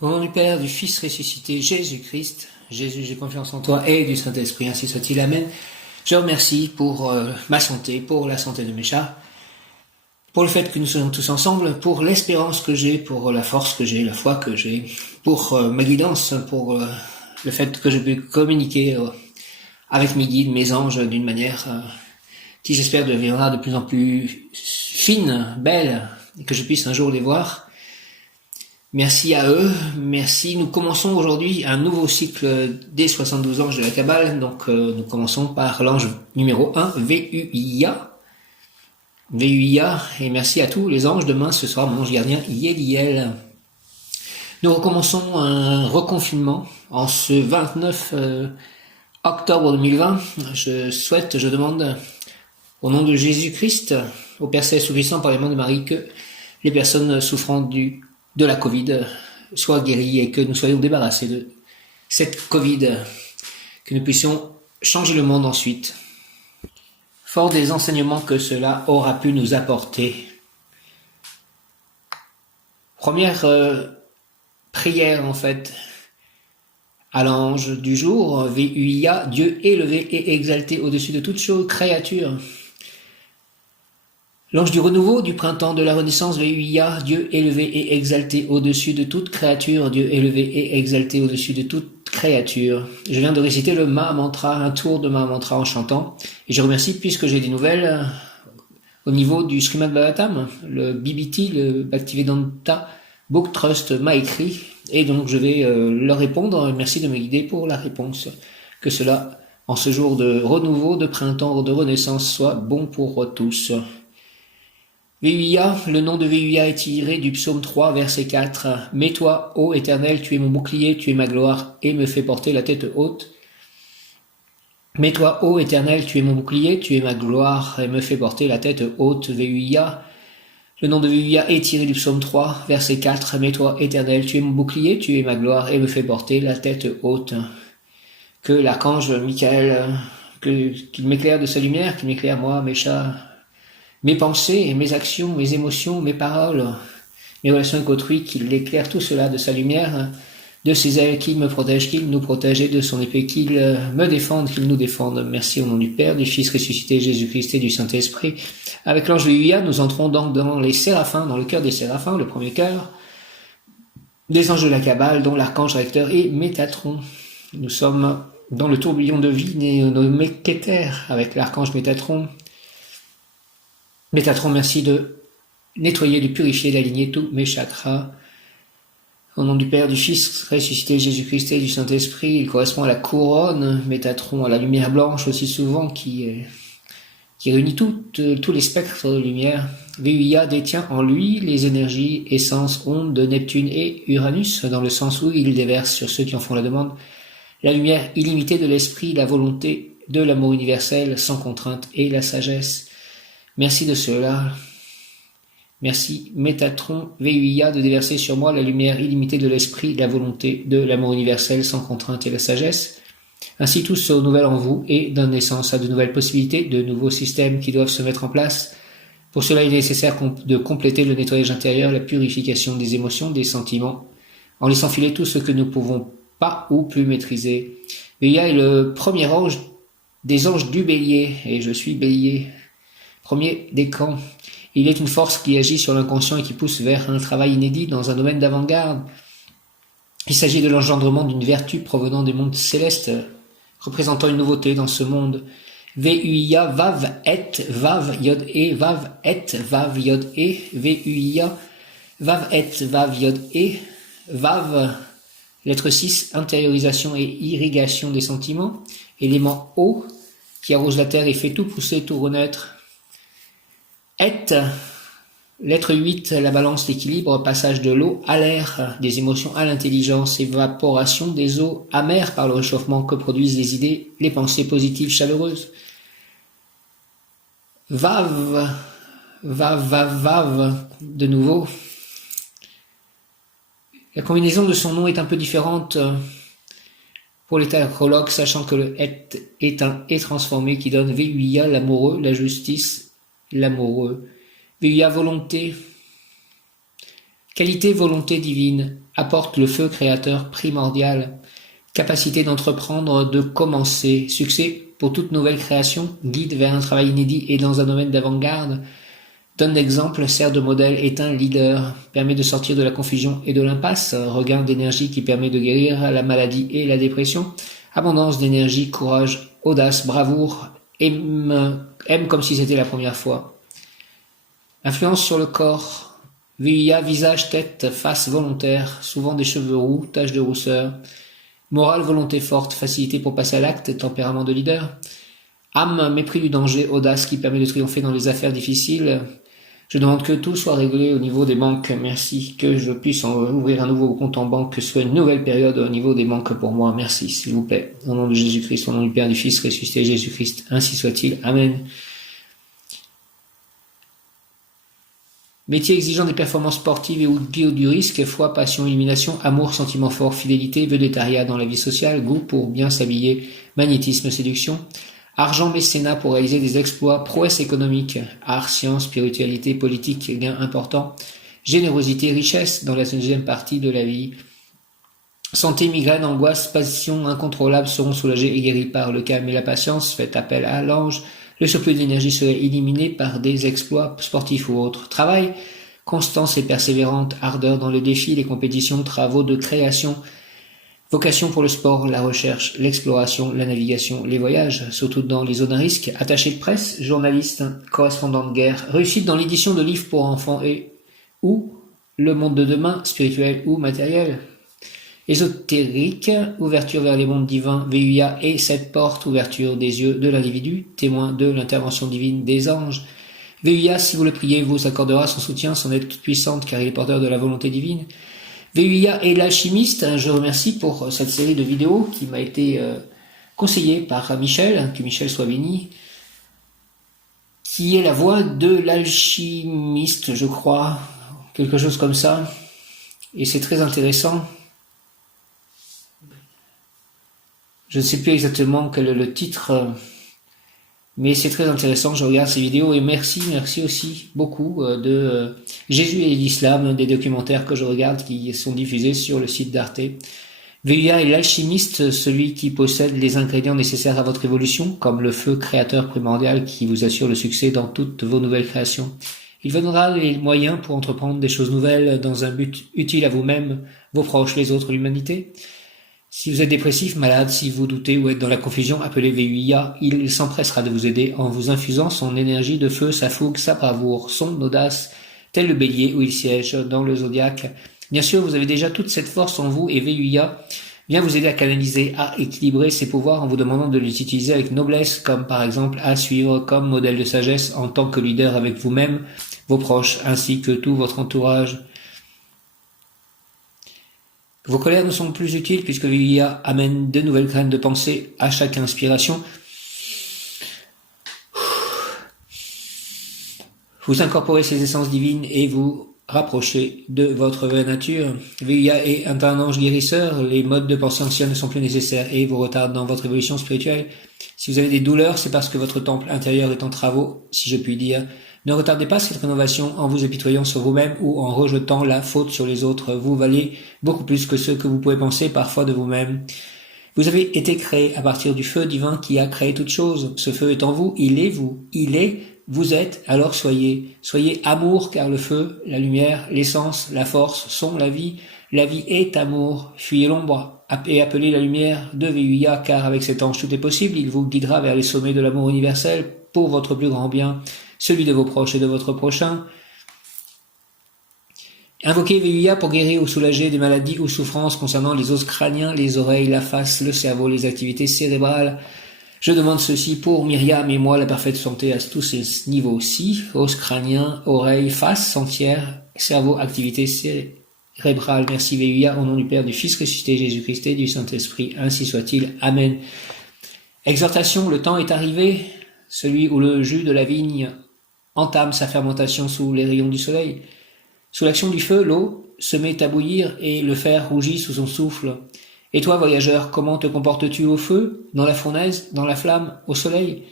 Au nom du Père, du Fils ressuscité, Jésus-Christ, Jésus, j'ai confiance en toi, et du Saint-Esprit, ainsi soit-il. Amen. Je remercie pour ma santé, pour la santé de mes chats, pour le fait que nous soyons tous ensemble, pour l'espérance que j'ai, pour la force que j'ai, la foi que j'ai, pour ma guidance, pour le fait que je peux communiquer avec mes guides, mes anges, d'une manière qui, j'espère, deviendra de plus en plus fine, belle, et que je puisse un jour les voir. Merci à eux, merci. Nous commençons aujourd'hui un nouveau cycle des 72 anges de la Kabbale. Donc nous commençons par l'ange numéro 1, VUIA. VUIA, et merci à tous les anges. Demain, ce sera mon ange gardien, Yéliel. Nous recommençons un reconfinement en ce 29 octobre 2020. Je demande au nom de Jésus-Christ, au Père Céleste Tout-Puissant, par les mains de Marie, que les personnes souffrant de la Covid soient guéries et que nous soyons débarrassés de cette Covid, que nous puissions changer le monde ensuite. Fort des enseignements que cela aura pu nous apporter. Première prière en fait à l'ange du jour, VUIA, Dieu élevé et exalté au-dessus de toute chose, créature. L'ange du renouveau, du printemps, de la renaissance, VUIA, Dieu élevé et exalté au-dessus de toute créature, Dieu élevé et exalté au-dessus de toute créature. Je viens de réciter le Maha Mantra, un tour de Maha Mantra en chantant, et je remercie puisque j'ai des nouvelles au niveau du Srimad Bhagavatam, le BBT, le Bhaktivedanta Book Trust m'a écrit, et donc je vais leur répondre. Merci de me guider pour la réponse. Que cela, en ce jour de renouveau, de printemps, de renaissance, soit bon pour tous. VUIA, le nom de VUIA est tiré du psaume 3, verset 4. « Mais toi, ô Éternel, tu es mon bouclier, tu es ma gloire, et me fais porter la tête haute. » Mais toi, ô Éternel, tu es mon bouclier, tu es ma gloire, et me fais porter la tête haute. VUIA, le nom de VUIA est tiré du psaume 3, verset 4. « Mais toi, Éternel, tu es mon bouclier, tu es ma gloire, et me fais porter la tête haute. » Que l'archange Michael, qu'il m'éclaire de sa lumière, qu'il m'éclaire moi, mes chats, mes pensées, mes actions, mes émotions, mes paroles, mes relations avec autrui, qu'il éclaire tout cela de sa lumière, de ses ailes, qu'il me protège, qu'il nous protège, et de son épée, qu'il me défende, qu'il nous défende. Merci au nom du Père, du Fils ressuscité, Jésus-Christ et du Saint-Esprit. Avec l'ange VUIA, nous entrons donc dans les séraphins, dans le cœur des séraphins, le premier cœur des anges de la Kabbale, dont l'archange recteur est Métatron. Nous sommes dans le tourbillon de vie nommé Keter, avec l'archange Métatron. Métatron, merci de nettoyer, de purifier, d'aligner tous mes chakras. Au nom du Père, du Fils ressuscité, Jésus-Christ et du Saint-Esprit, il correspond à la couronne, Métatron, à la lumière blanche aussi souvent, qui réunit tous les spectres de lumière. VUIA détient en lui les énergies, essences, ondes de Neptune et Uranus, dans le sens où il déverse sur ceux qui en font la demande la lumière illimitée de l'esprit, la volonté de l'amour universel, sans contrainte, et la sagesse. Merci de cela. Merci, Métatron, VUIA, de déverser sur moi la lumière illimitée de l'esprit, la volonté de l'amour universel, sans contrainte, et la sagesse. Ainsi tout se renouvelle en vous et donne naissance à de nouvelles possibilités, de nouveaux systèmes qui doivent se mettre en place. Pour cela, il est nécessaire de compléter le nettoyage intérieur, la purification des émotions, des sentiments, en laissant filer tout ce que nous ne pouvons pas ou plus maîtriser. VUIA est le premier ange des anges du bélier, et je suis bélier. Premier décan. Il est une force qui agit sur l'inconscient et qui pousse vers un travail inédit dans un domaine d'avant-garde. Il s'agit de l'engendrement d'une vertu provenant des mondes célestes, représentant une nouveauté dans ce monde. VUIA, Vav, Et, Vav, Yod, E, Vav, Et, Vav, Yod, E, VUIA, Vav, Et, Vav, Yod, E, Vav, lettre 6, intériorisation et irrigation des sentiments, élément eau, qui arrose la terre et fait tout pousser, tout renaître. Et, lettre 8, la balance, l'équilibre, passage de l'eau à l'air, des émotions à l'intelligence, évaporation des eaux amères par le réchauffement que produisent les idées, les pensées positives chaleureuses. Vav, Vav, Vav, Vav, de nouveau. La combinaison de son nom est un peu différente pour les tarologues, sachant que le Et est un Et transformé qui donne VUIA, l'amoureux, la justice, l'amoureux. VUIA, volonté, qualité, volonté divine, apporte le feu créateur primordial. Capacité d'entreprendre, de commencer. Succès pour toute nouvelle création. Guide vers un travail inédit et dans un domaine d'avant-garde. Donne d'exemple, sert de modèle, est un leader. Permet de sortir de la confusion et de l'impasse. Regain d'énergie qui permet de guérir la maladie et la dépression. Abondance d'énergie, courage, audace, bravoure. Aime comme si c'était la première fois. Influence sur le corps. VIA, visage, tête, face volontaire. Souvent des cheveux roux, taches de rousseur. Morale, volonté forte, facilité pour passer à l'acte, tempérament de leader. Âme, mépris du danger, audace qui permet de triompher dans les affaires difficiles. Je demande que tout soit réglé au niveau des banques. Merci. Que je puisse ouvrir un nouveau compte en banque, que ce soit une nouvelle période au niveau des banques pour moi. Merci, s'il vous plaît. Au nom de Jésus-Christ, au nom du Père, du Fils, ressuscité Jésus-Christ. Ainsi soit-il. Amen. Métier exigeant des performances sportives et ou du risque, foi, passion, illumination, amour, sentiment fort, fidélité, vedettariat dans la vie sociale, goût pour bien s'habiller, magnétisme, séduction, argent, mécénat pour réaliser des exploits, prouesse économique, art, science, spiritualité, politique, gain important, générosité, richesse dans la deuxième partie de la vie, santé, migraine, angoisse, passion incontrôlable seront soulagés et guéris par le calme et la patience, faites appel à l'ange. Le surplus d'énergie serait éliminé par des exploits sportifs ou autres. Travail, constance et persévérante, ardeur dans le défi, les compétitions, travaux de création, vocation pour le sport, la recherche, l'exploration, la navigation, les voyages, surtout dans les zones à risque, attaché de presse, journaliste, correspondant de guerre, réussite dans l'édition de livres pour enfants et ou le monde de demain, spirituel ou matériel. Ésotérique, ouverture vers les mondes divins, VUA et cette porte, ouverture des yeux de l'individu, témoin de l'intervention divine des anges. VUA, si vous le priez, vous accordera son soutien, son aide toute puissante, car il est porteur de la volonté divine. VUA et l'alchimiste, je remercie pour cette série de vidéos qui m'a été conseillée par Michel, que Michel soit béni, qui est la voix de l'alchimiste, je crois, quelque chose comme ça, et c'est très intéressant. Je ne sais plus exactement quel est le titre, mais c'est très intéressant. Je regarde ces vidéos et merci aussi beaucoup de Jésus et l'Islam, des documentaires que je regarde qui sont diffusés sur le site d'Arte. VUA est l'alchimiste, celui qui possède les ingrédients nécessaires à votre évolution, comme le feu créateur primordial qui vous assure le succès dans toutes vos nouvelles créations. Il vous donnera les moyens pour entreprendre des choses nouvelles dans un but utile à vous-même, vos proches, les autres, l'humanité. Si vous êtes dépressif, malade, si vous doutez ou êtes dans la confusion, appelez VUIA. Il s'empressera de vous aider en vous infusant son énergie de feu, sa fougue, sa bravoure, son audace, tel le bélier où il siège dans le zodiaque. Bien sûr, vous avez déjà toute cette force en vous et VUIA vient vous aider à canaliser, à équilibrer ses pouvoirs en vous demandant de les utiliser avec noblesse, comme par exemple à suivre comme modèle de sagesse en tant que leader avec vous-même, vos proches, ainsi que tout votre entourage. Vos colères ne sont plus utiles puisque VUIA amène de nouvelles graines de pensée à chaque inspiration. Vous incorporez ces essences divines et vous rapprochez de votre vraie nature. VUIA est un ange guérisseur, les modes de pensée anciens ne sont plus nécessaires et vous retardent dans votre évolution spirituelle. Si vous avez des douleurs, c'est parce que votre temple intérieur est en travaux, si je puis dire. Ne retardez pas cette rénovation en vous apitoyant sur vous-même ou en rejetant la faute sur les autres. Vous valez beaucoup plus que ce que vous pouvez penser parfois de vous-même. Vous avez été créé à partir du feu divin qui a créé toute chose. Ce feu est en vous, il est vous, il est, vous êtes, alors soyez. Soyez amour car le feu, la lumière, l'essence, la force sont la vie. La vie est amour. Fuyez l'ombre et appelez la lumière de VUIA car avec cet ange tout est possible. Il vous guidera vers les sommets de l'amour universel pour votre plus grand bien. Celui de vos proches et de votre prochain. Invoquez VUIA pour guérir ou soulager des maladies ou souffrances concernant les os crâniens, les oreilles, la face, le cerveau, les activités cérébrales. Je demande ceci pour Myriam et moi, la parfaite santé à tous ces niveaux-ci, os crâniens, oreilles, face entière, cerveau, activités cérébrales. Merci VUIA, au nom du Père, du Fils ressuscité, Jésus-Christ et du Saint-Esprit, ainsi soit-il. Amen. Exhortation, le temps est arrivé, celui où le jus de la vigne entame sa fermentation sous les rayons du soleil. Sous l'action du feu, l'eau se met à bouillir et le fer rougit sous son souffle. Et toi, voyageur, comment te comportes-tu au feu, dans la fournaise, dans la flamme, au soleil?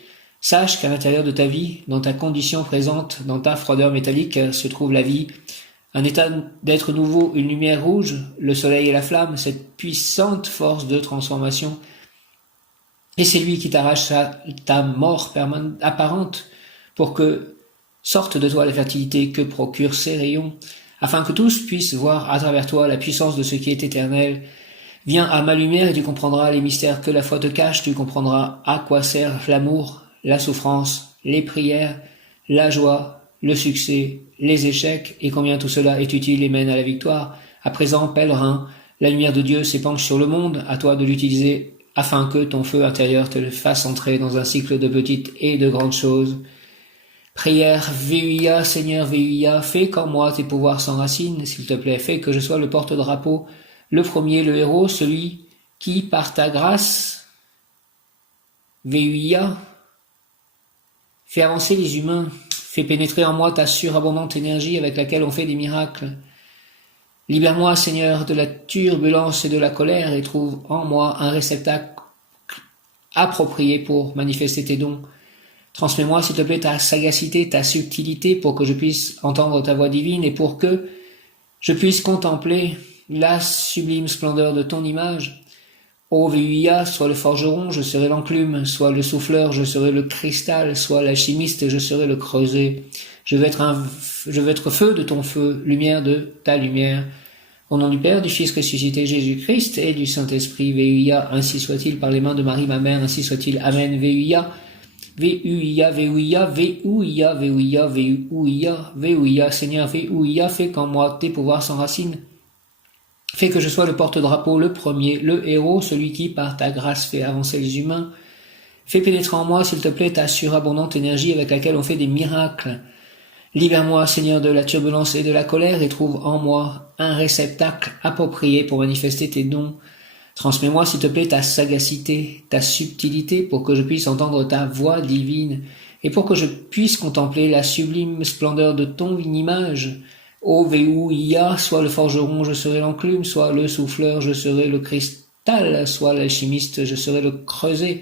Sache qu'à l'intérieur de ta vie, dans ta condition présente, dans ta froideur métallique, se trouve la vie. un état d'être nouveau, une lumière rouge, le soleil et la flamme, cette puissante force de transformation. Et c'est lui qui t'arrache ta mort apparente pour que sorte de toi la fertilité que procurent ces rayons, afin que tous puissent voir à travers toi la puissance de ce qui est éternel. Viens à ma lumière et tu comprendras les mystères que la foi te cache, tu comprendras à quoi sert l'amour, la souffrance, les prières, la joie, le succès, les échecs, et combien tout cela est utile et mène à la victoire. À présent, pèlerin, la lumière de Dieu s'épanche sur le monde, à toi de l'utiliser afin que ton feu intérieur te fasse entrer dans un cycle de petites et de grandes choses. Prière, VUIA, Seigneur, VUIA, fais qu'en moi tes pouvoirs s'enracinent, s'il te plaît, fais que je sois le porte-drapeau, le premier, le héros, celui qui, par ta grâce, VUIA, fait avancer les humains, fais pénétrer en moi ta surabondante énergie avec laquelle on fait des miracles. Libère-moi, Seigneur, de la turbulence et de la colère et trouve en moi un réceptacle approprié pour manifester tes dons. Transmets-moi, s'il te plaît, ta sagacité, ta subtilité pour que je puisse entendre ta voix divine et pour que je puisse contempler la sublime splendeur de ton image. Ô VUIA, soit le forgeron, je serai l'enclume, soit le souffleur, je serai le cristal, soit l'alchimiste, je serai le creuset. Je veux être feu de ton feu, lumière de ta lumière. Au nom du Père, du Fils ressuscité Jésus-Christ et du Saint-Esprit, VUIA, ainsi soit-il par les mains de Marie, ma mère, ainsi soit-il. Amen, VUIA. VUIA, VUIA, VUIA, VUIA, VUIA, VUIA, Seigneur, VUIA, fais qu'en moi tes pouvoirs s'enracinent. Fais que je sois le porte-drapeau, le premier, le héros, celui qui, par ta grâce, fait avancer les humains. Fais pénétrer en moi, s'il te plaît, ta surabondante énergie avec laquelle on fait des miracles. Libère-moi, Seigneur, de la turbulence et de la colère et trouve en moi un réceptacle approprié pour manifester tes dons. Transmets-moi, s'il te plaît, ta sagacité, ta subtilité pour que je puisse entendre ta voix divine et pour que je puisse contempler la sublime splendeur de ton image. Ô VUIA, soit le forgeron, je serai l'enclume, soit le souffleur, je serai le cristal, soit l'alchimiste, je serai le creuset.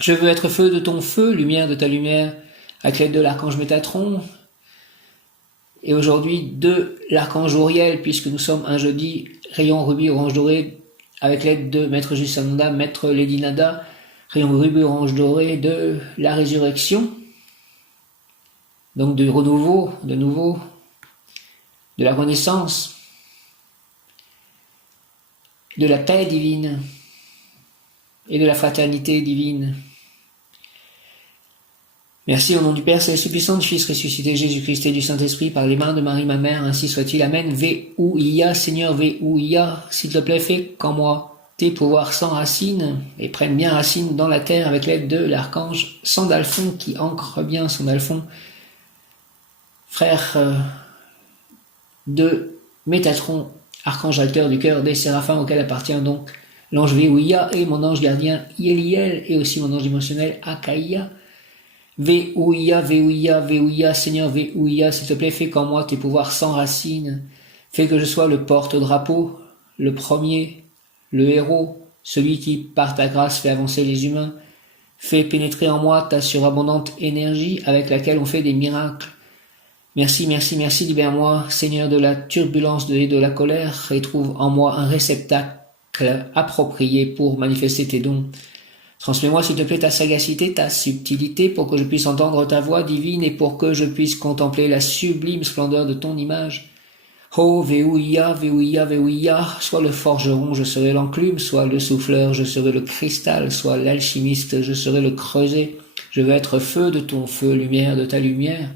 Je veux être feu de ton feu, lumière de ta lumière, avec l'aide de l'archange Métatron, et aujourd'hui de l'archange Uriel, puisque nous sommes un jeudi, rayon rubis orange doré, avec l'aide de Maître Jusananda, Maître Lady Nada, rayon rubis orange doré de la résurrection, donc du renouveau, de nouveau, de la renaissance, de la paix divine et de la fraternité divine. Merci au nom du Père Céleste puissant, du Fils ressuscité Jésus-Christ et du Saint-Esprit, par les mains de Marie ma mère, ainsi soit-il. Amen. VUIA, Seigneur, VUIA, s'il te plaît, fais qu'en moi tes pouvoirs s'enracinent et prennent bien racine dans la terre avec l'aide de l'archange Sandalphon qui ancre bien Sandalphon, frère de Métatron, archange acteur du cœur des séraphins auquel appartient donc l'ange VUIA et mon ange gardien Yéliel et aussi mon ange dimensionnel Akaïa. VUIA, VUIA, VUIA, Seigneur, VUIA, s'il te plaît, fais qu'en moi tes pouvoirs s'enracinent. Fais que je sois le porte-drapeau, le premier, le héros, celui qui, par ta grâce, fait avancer les humains. Fais pénétrer en moi ta surabondante énergie avec laquelle on fait des miracles. Merci, merci, merci, libère-moi, Seigneur, de la turbulence et de la colère, et trouve en moi un réceptacle approprié pour manifester tes dons. Transmets-moi, s'il te plaît, ta sagacité, ta subtilité, pour que je puisse entendre ta voix divine et pour que je puisse contempler la sublime splendeur de ton image. Oh, VUIA, VUIA, VUIA, soit le forgeron, je serai l'enclume, soit le souffleur, je serai le cristal, soit l'alchimiste, je serai le creuset. Je veux être feu de ton feu, lumière de ta lumière.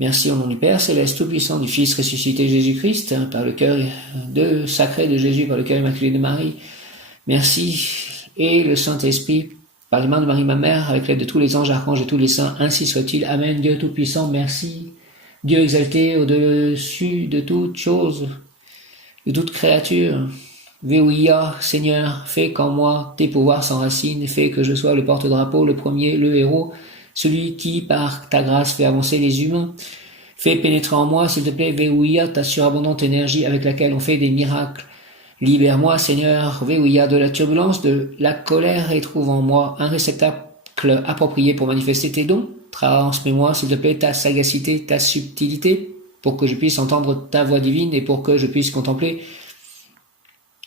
Merci au nom du Père Céleste Tout-Puissant, du Fils ressuscité Jésus-Christ, par le cœur sacré de Jésus, par le cœur immaculé de Marie. Merci. Et le Saint-Esprit, par les mains de Marie ma mère, avec l'aide de tous les anges, archanges et tous les saints, ainsi soit-il. Amen. Dieu Tout-Puissant, merci. Dieu exalté au-dessus de toute chose, de toute créature. VUIA, Seigneur, fais qu'en moi tes pouvoirs s'enracinent, fais que je sois le porte-drapeau, le premier, le héros, celui qui, par ta grâce, fait avancer les humains. Fais pénétrer en moi, s'il te plaît, VUIA, ta surabondante énergie avec laquelle on fait des miracles. Libère-moi, Seigneur, VUIA, de la turbulence, de la colère, et trouve en moi un réceptacle approprié pour manifester tes dons. Transmets-moi, s'il te plaît, ta sagacité, ta subtilité, pour que je puisse entendre ta voix divine et pour que je puisse contempler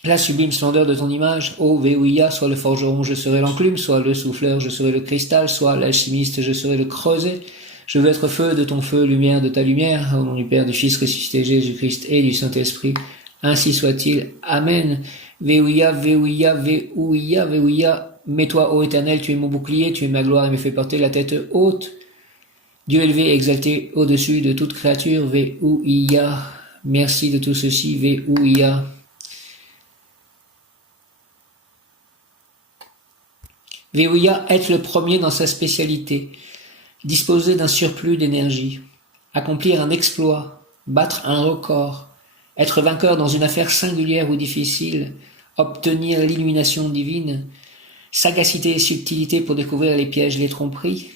la sublime splendeur de ton image. Ô Veouia, soit le forgeron, je serai l'enclume, soit le souffleur, je serai le cristal, soit l'alchimiste, je serai le creuset. Je veux être feu de ton feu, lumière de ta lumière, au nom du Père, du Fils ressuscité Jésus-Christ et du Saint-Esprit. Ainsi soit-il. Amen. Veouia, Veouia, Veouia, Veouia. Mets-toi, ô Éternel, tu es mon bouclier, tu es ma gloire et me fais porter la tête haute. Dieu élevé, exalté au-dessus de toute créature. Veouia. Merci de tout ceci. Veouia. Veouia, être le premier dans sa spécialité, disposer d'un surplus d'énergie, accomplir un exploit, battre un record, être vainqueur dans une affaire singulière ou difficile, obtenir l'illumination divine, sagacité et subtilité pour découvrir les pièges, les tromperies,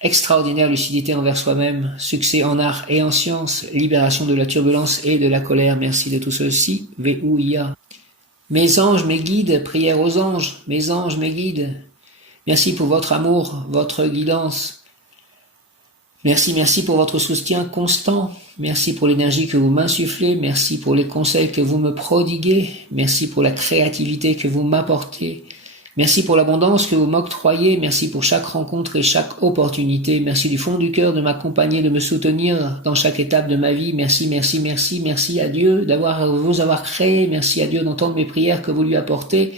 extraordinaire lucidité envers soi-même, succès en art et en science, libération de la turbulence et de la colère. Merci de tout ceci. Veouia. Mes anges, mes guides, prière aux anges, mes anges, mes guides. Merci pour votre amour, votre guidance. Merci pour votre soutien constant. Merci pour l'énergie que vous m'insufflez. Merci pour les conseils que vous me prodiguez. Merci pour la créativité que vous m'apportez. Merci pour l'abondance que vous m'octroyez. Merci pour chaque rencontre et chaque opportunité. Merci du fond du cœur de m'accompagner, de me soutenir dans chaque étape de ma vie. Merci à Dieu vous avoir créé. Merci à Dieu d'entendre mes prières que vous lui apportez.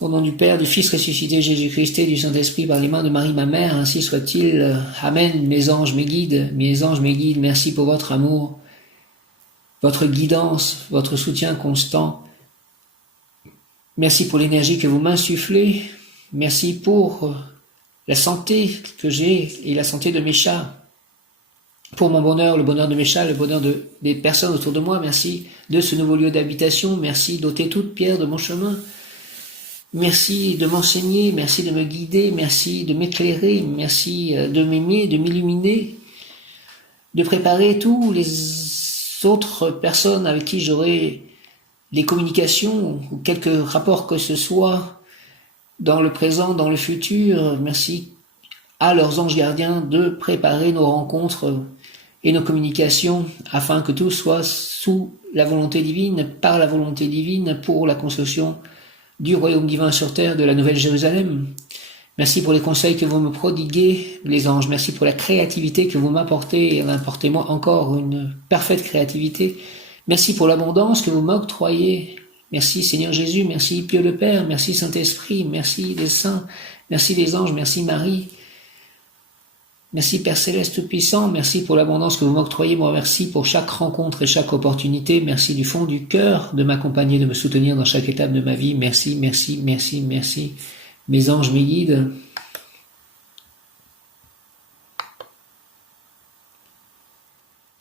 Au nom du Père, du Fils ressuscité Jésus-Christ et du Saint-Esprit par les mains de Marie ma mère, ainsi soit-il. Amen. Mes anges, mes guides, merci pour votre amour, votre guidance, votre soutien constant. Merci pour l'énergie que vous m'insufflez. Merci pour la santé que j'ai et la santé de mes chats. Pour mon bonheur, le bonheur de mes chats, le bonheur des personnes autour de moi. Merci de ce nouveau lieu d'habitation. Merci d'ôter toute pierre de mon chemin. Merci de m'enseigner, merci de me guider, merci de m'éclairer, merci de m'aimer, de m'illuminer, de préparer tous les autres personnes avec qui j'aurai des communications ou quelques rapports que ce soit dans le présent, dans le futur. Merci à leurs anges gardiens de préparer nos rencontres et nos communications afin que tout soit sous la volonté divine, par la volonté divine, pour la construction du royaume divin sur terre, de la Nouvelle Jérusalem. Merci pour les conseils que vous me prodiguez, les anges. Merci pour la créativité que vous m'apportez, et apportez-moi encore une parfaite créativité. Merci pour l'abondance que vous m'octroyez. Merci Seigneur Jésus, merci Dieu le Père, merci Saint-Esprit, merci les saints, merci les anges, merci Marie. Merci Père Céleste Tout-Puissant, merci pour l'abondance que vous m'octroyez, moi merci pour chaque rencontre et chaque opportunité, merci du fond du cœur de m'accompagner, de me soutenir dans chaque étape de ma vie, merci. Mes anges, mes guides.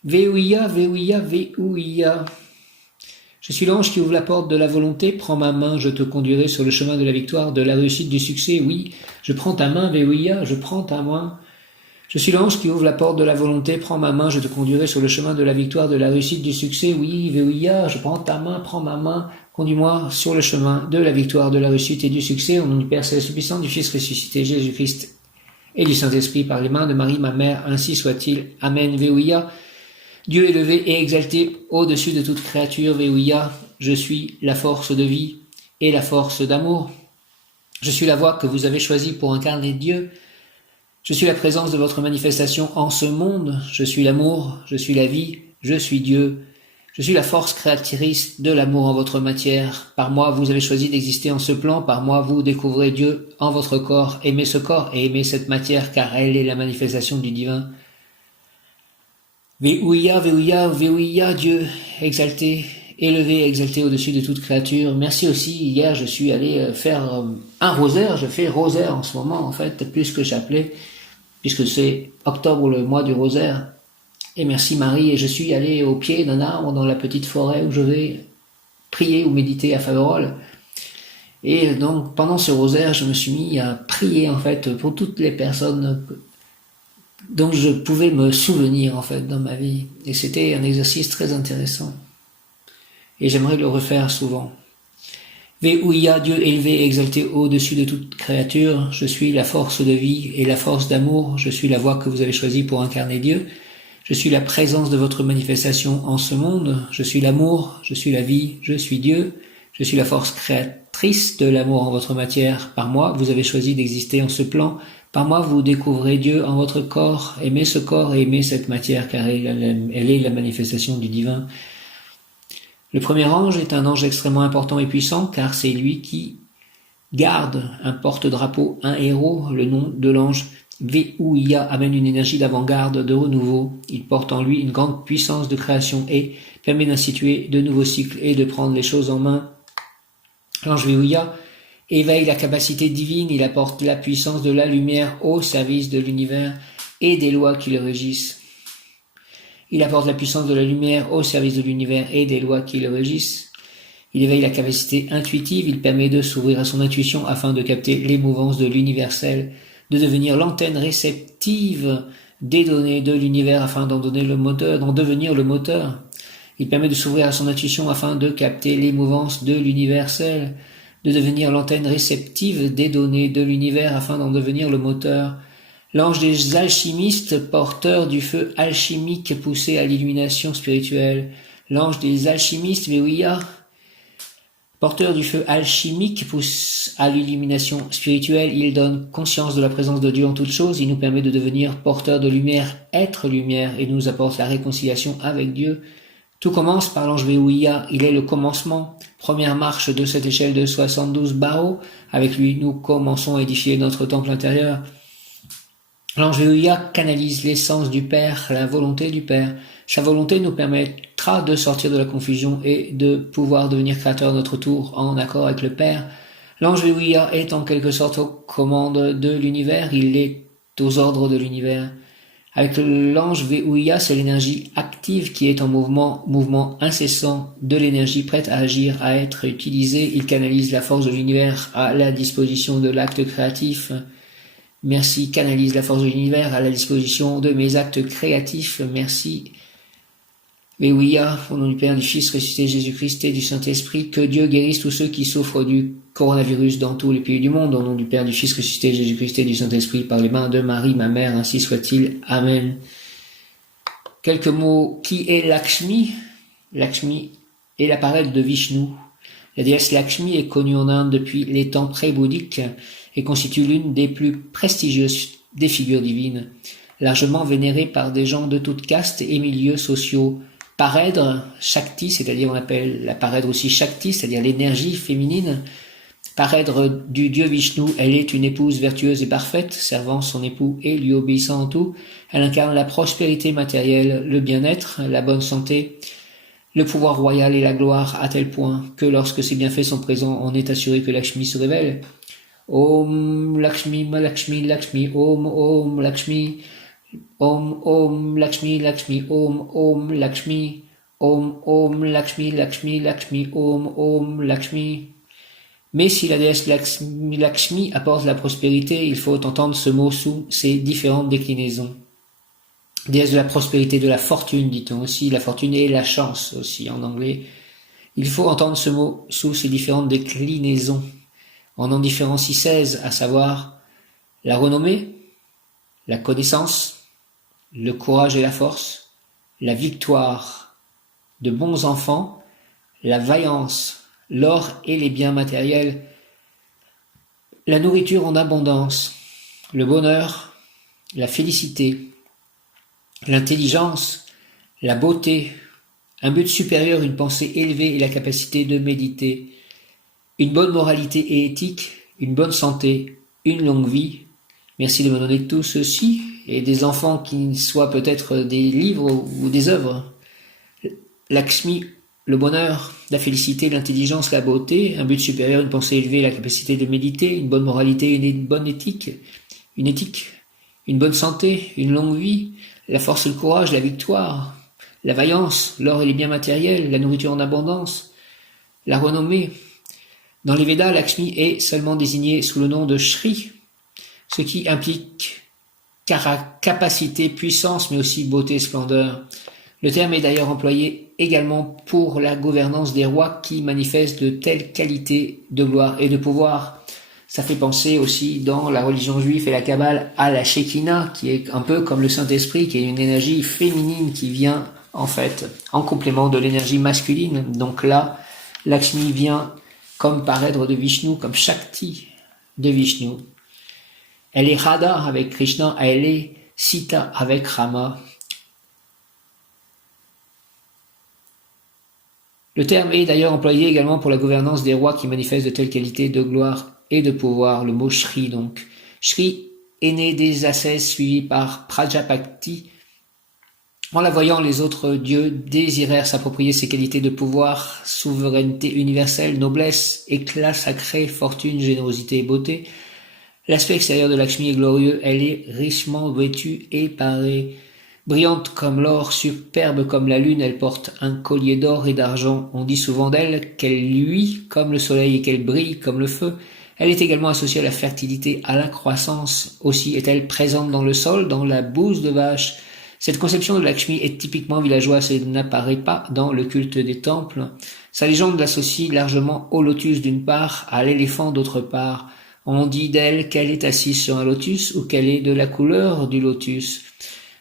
Veouia. Je suis l'ange qui ouvre la porte de la volonté, prends ma main, je te conduirai sur le chemin de la victoire, de la réussite, du succès, oui, je prends ta main, Veouia, je prends ta main. Je suis l'ange qui ouvre la porte de la volonté, prends ma main, je te conduirai sur le chemin de la victoire, de la réussite, du succès. Oui, Veouia, je prends ta main, prends ma main, conduis-moi sur le chemin de la victoire, de la réussite et du succès, au nom du Père Céleste Tout-Puissant, du Fils ressuscité Jésus-Christ et du Saint-Esprit par les mains de Marie ma mère, ainsi soit-il. Amen. Veouia. Dieu élevé et exalté au-dessus de toute créature. Veouia. Je suis la force de vie et la force d'amour. Je suis la voie que vous avez choisie pour incarner Dieu. Je suis la présence de votre manifestation en ce monde. Je suis l'amour, je suis la vie, je suis Dieu. Je suis la force créatrice de l'amour en votre matière. Par moi, vous avez choisi d'exister en ce plan. Par moi, vous découvrez Dieu en votre corps. Aimez ce corps et aimez cette matière, car elle est la manifestation du divin. Veouia, Dieu exalté, élevé, exalté au-dessus de toute créature. Merci aussi, hier je suis allé faire un rosaire. Je fais rosaire en ce moment, en fait, plus que j'appelais, puisque c'est octobre, le mois du rosaire. Et merci Marie, et je suis allé au pied d'un arbre dans la petite forêt où je vais prier ou méditer à Faverolles. Et donc pendant ce rosaire, je me suis mis à prier en fait pour toutes les personnes dont je pouvais me souvenir en fait dans ma vie. Et c'était un exercice très intéressant. Et j'aimerais le refaire souvent. Veouia, Dieu élevé et exalté au-dessus de toute créature, je suis la force de vie et la force d'amour, je suis la voie que vous avez choisie pour incarner Dieu. Je suis la présence de votre manifestation en ce monde. Je suis l'amour, je suis la vie, je suis Dieu. Je suis la force créatrice de l'amour en votre matière. Par moi, vous avez choisi d'exister en ce plan. Par moi, vous découvrez Dieu en votre corps. Aimez ce corps et aimez cette matière, car elle est la manifestation du divin. Le premier ange est un ange extrêmement important et puissant, car c'est lui qui garde un porte-drapeau, un héros. Le nom de l'ange Ve'uia amène une énergie d'avant-garde, de renouveau. Il porte en lui une grande puissance de création et permet d'instituer de nouveaux cycles et de prendre les choses en main. L'ange Ve'uia éveille la capacité divine, il apporte la puissance de la lumière au service de l'univers et des lois qui le régissent. Il apporte la puissance de la lumière au service de l'univers et des lois qui le régissent. Il éveille la capacité intuitive, il permet de s'ouvrir à son intuition afin de capter les mouvances de l'universel, de devenir l'antenne réceptive des données de l'univers afin d'en devenir le moteur. Il permet de s'ouvrir à son intuition afin de capter les mouvances de l'universel, de devenir l'antenne réceptive des données de l'univers afin d'en devenir le moteur. L'ange des alchimistes, porteur du feu alchimique poussé à l'illumination spirituelle. L'ange des alchimistes, Ve'uia, porteur du feu alchimique, pousse à l'illumination spirituelle. Il donne conscience de la présence de Dieu en toutes choses. Il nous permet de devenir porteur de lumière, être lumière, et nous apporte la réconciliation avec Dieu. Tout commence par l'ange Ve'uia. Il est le commencement, première marche de cette échelle de 72 barreaux. Avec lui, nous commençons à édifier notre temple intérieur. L'ange Ve'uia canalise l'essence du Père, la volonté du Père. Sa volonté nous permettra de sortir de la confusion et de pouvoir devenir créateur à notre tour en accord avec le Père. L'ange Ve'uia est en quelque sorte aux commandes de l'univers, il est aux ordres de l'univers. Avec l'ange Ve'uia, c'est l'énergie active qui est en mouvement incessant de l'énergie prête à agir, à être utilisée. Il canalise la force de l'univers à la disposition de l'acte créatif. Merci, canalise la force de l'univers à la disposition de mes actes créatifs. Merci. Ve'uia, au nom du Père, du Fils, ressuscité Jésus-Christ et du Saint-Esprit, que Dieu guérisse tous ceux qui souffrent du coronavirus dans tous les pays du monde. Au nom du Père, du Fils, ressuscité Jésus-Christ et du Saint-Esprit, par les mains de Marie, ma mère, ainsi soit-il. Amen. Quelques mots. Qui est Lakshmi? Lakshmi est la parelle de Vishnu. La déesse Lakshmi est connue en Inde depuis les temps pré-bouddhiques et constitue l'une des plus prestigieuses des figures divines, largement vénérée par des gens de toutes castes et milieux sociaux. Parèdre, Shakti, c'est-à-dire on appelle la parèdre aussi Shakti, c'est-à-dire l'énergie féminine. Parèdre du dieu Vishnu, elle est une épouse vertueuse et parfaite, servant son époux et lui obéissant en tout. Elle incarne la prospérité matérielle, le bien-être, la bonne santé, le pouvoir royal et la gloire, à tel point que lorsque ces bienfaits sont présents, on est assuré que Lakshmi se révèle. Om Lakshmi Ma Lakshmi Lakshmi Om Lakshmi Om Lakshmi Lakshmi Om Lakshmi Om Lakshmi Lakshmi Lakshmi Om Lakshmi. Mais si la déesse Lakshmi apporte la prospérité, il faut entendre ce mot sous ses différentes déclinaisons. Déesse de la prospérité, de la fortune, dit-on aussi, la fortune et la chance aussi en anglais. Il faut entendre ce mot sous ses différentes déclinaisons. On en différencie 16, à savoir la renommée, la connaissance, le courage et la force, la victoire, de bons enfants, la vaillance, l'or et les biens matériels, la nourriture en abondance, le bonheur, la félicité, l'intelligence, la beauté, un but supérieur, une pensée élevée et la capacité de méditer, une bonne moralité et éthique, une bonne santé, une longue vie. Merci de me donner tout ceci et des enfants qui soient peut-être des livres ou des œuvres. Lakshmi, le bonheur, la félicité, l'intelligence, la beauté, un but supérieur, une pensée élevée, la capacité de méditer, une bonne moralité, une bonne éthique, une bonne santé, une longue vie, la force et le courage, la victoire, la vaillance, l'or et les biens matériels, la nourriture en abondance, la renommée. Dans les Védas, Lakshmi est seulement désignée sous le nom de Shri, ce qui implique capacité, puissance, mais aussi beauté, splendeur. Le terme est d'ailleurs employé également pour la gouvernance des rois qui manifestent de telles qualités de gloire et de pouvoir. Ça fait penser aussi dans la religion juive et la Kabbale à la Shekinah, qui est un peu comme le Saint-Esprit, qui est une énergie féminine qui vient en fait en complément de l'énergie masculine. Donc là, Lakshmi vient comme paraître de Vishnu, comme Shakti de Vishnu. Elle est Radha avec Krishna, elle est Sita avec Rama. Le terme est d'ailleurs employé également pour la gouvernance des rois qui manifestent de telles qualités de gloire et de pouvoir, le mot Shri donc. Shri est né des ascèses suivis par Prajapati. En la voyant, les autres dieux désirèrent s'approprier ses qualités de pouvoir, souveraineté universelle, noblesse, éclat sacré, fortune, générosité et beauté. L'aspect extérieur de Lakshmi est glorieux, elle est richement vêtue et parée. Brillante comme l'or, superbe comme la lune, elle porte un collier d'or et d'argent. On dit souvent d'elle qu'elle luit comme le soleil et qu'elle brille comme le feu. Elle est également associée à la fertilité, à la croissance. Aussi est-elle présente dans le sol, dans la bouse de vache. Cette conception de Lakshmi est typiquement villageoise et n'apparaît pas dans le culte des temples. Sa légende l'associe largement au lotus d'une part, à l'éléphant d'autre part. On dit d'elle qu'elle est assise sur un lotus ou qu'elle est de la couleur du lotus,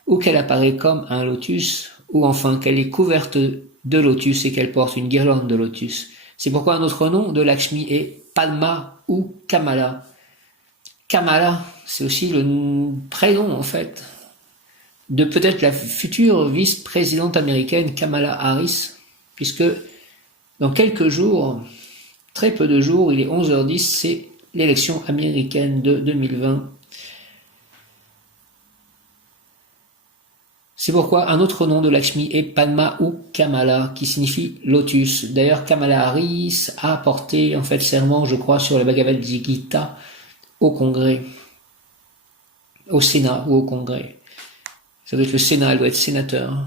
ou qu'elle apparaît comme un lotus, ou enfin qu'elle est couverte de lotus et qu'elle porte une guirlande de lotus. C'est pourquoi un autre nom de Lakshmi est Padma ou Kamala. Kamala, c'est aussi le prénom en fait de peut-être la future vice-présidente américaine Kamala Harris, puisque dans quelques jours, très peu de jours, il est 11h10, c'est l'élection américaine de 2020. C'est pourquoi un autre nom de Lakshmi est Padma ou Kamala, qui signifie lotus. D'ailleurs, Kamala Harris a porté en fait serment, je crois, sur la Bhagavad Gita au Congrès, au Sénat ou au Congrès. Ça doit être le Sénat, elle doit être sénateur.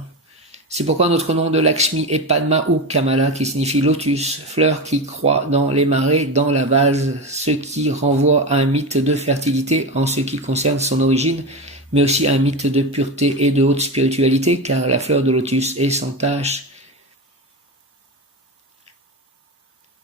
C'est pourquoi un autre nom de Lakshmi est Padma ou Kamala, qui signifie lotus, fleur qui croît dans les marais, dans la vase, ce qui renvoie à un mythe de fertilité en ce qui concerne son origine, mais aussi un mythe de pureté et de haute spiritualité, car la fleur de lotus est sans tache.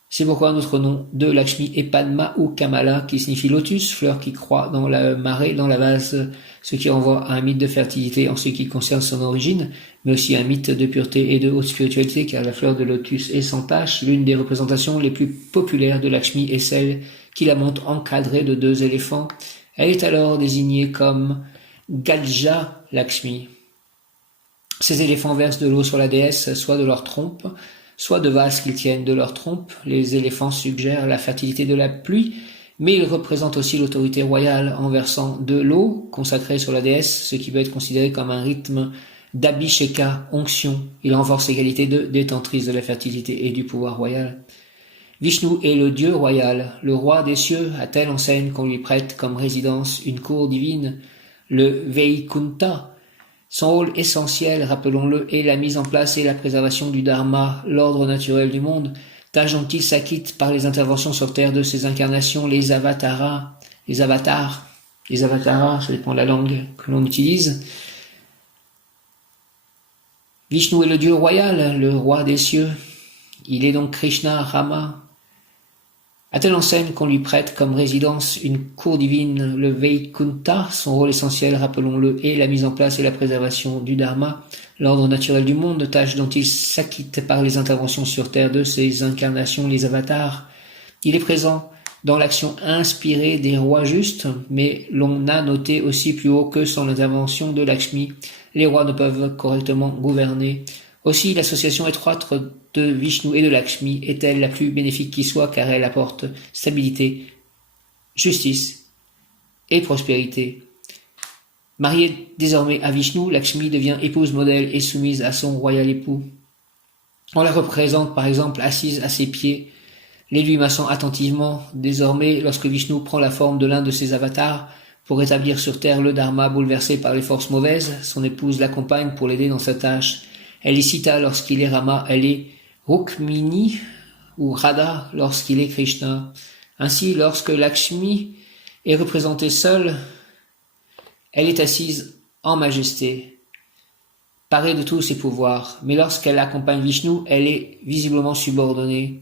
C'est pourquoi un autre nom de Lakshmi est Padma ou Kamala, qui signifie lotus, fleur qui croît dans la marée, dans la vase, ce qui renvoie à un mythe de fertilité en ce qui concerne son origine, mais aussi un mythe de pureté et de haute spiritualité, car la fleur de lotus est sans tache. L'une des représentations les plus populaires de Lakshmi est celle qui la montre encadrée de 2 éléphants. Elle est alors désignée comme Gaja Lakshmi. Ces éléphants versent de l'eau sur la déesse, soit de leur trompe, soit de vases qu'ils tiennent de leur trompe. Les éléphants suggèrent la fertilité de la pluie, mais ils représentent aussi l'autorité royale en versant de l'eau consacrée sur la déesse, ce qui peut être considéré comme un rythme d'abhisheka, onction. Il renforce les qualités de détentrice de la fertilité et du pouvoir royal. Vishnu est le dieu royal, le roi des cieux, à telle enseigne qu'on lui prête comme résidence une cour divine, le Vaikunta. Son rôle essentiel, rappelons-le, est la mise en place et la préservation du dharma, l'ordre naturel du monde, tâche dont il s'acquitte par les interventions sur terre de ses incarnations, les avatars, ça dépend de la langue que l'on utilise. Vishnu est le dieu royal, le roi des cieux. Il est donc Krishna, Rama. À telle enseigne qu'on lui prête comme résidence une cour divine, le Vaikunta. Son rôle essentiel, rappelons-le, est la mise en place et la préservation du dharma, l'ordre naturel du monde, tâche dont il s'acquitte par les interventions sur terre de ses incarnations, les avatars. Il est présent dans l'action inspirée des rois justes, mais l'on a noté aussi plus haut que sans l'intervention de Lakshmi, les rois ne peuvent correctement gouverner. Aussi, l'association étroite de Vishnu et de Lakshmi est-elle la plus bénéfique qui soit, car elle apporte stabilité, justice et prospérité. Mariée désormais à Vishnu, Lakshmi devient épouse modèle et soumise à son royal époux. On la représente par exemple assise à ses pieds, les lui massant attentivement. Désormais, lorsque Vishnu prend la forme de l'un de ses avatars pour rétablir sur terre le dharma bouleversé par les forces mauvaises, son épouse l'accompagne pour l'aider dans sa tâche. Elle est Sita lorsqu'il est Rama, elle est Rukmini ou Radha lorsqu'il est Krishna. Ainsi, lorsque Lakshmi est représentée seule, elle est assise en majesté, parée de tous ses pouvoirs. Mais lorsqu'elle accompagne Vishnu, elle est visiblement subordonnée.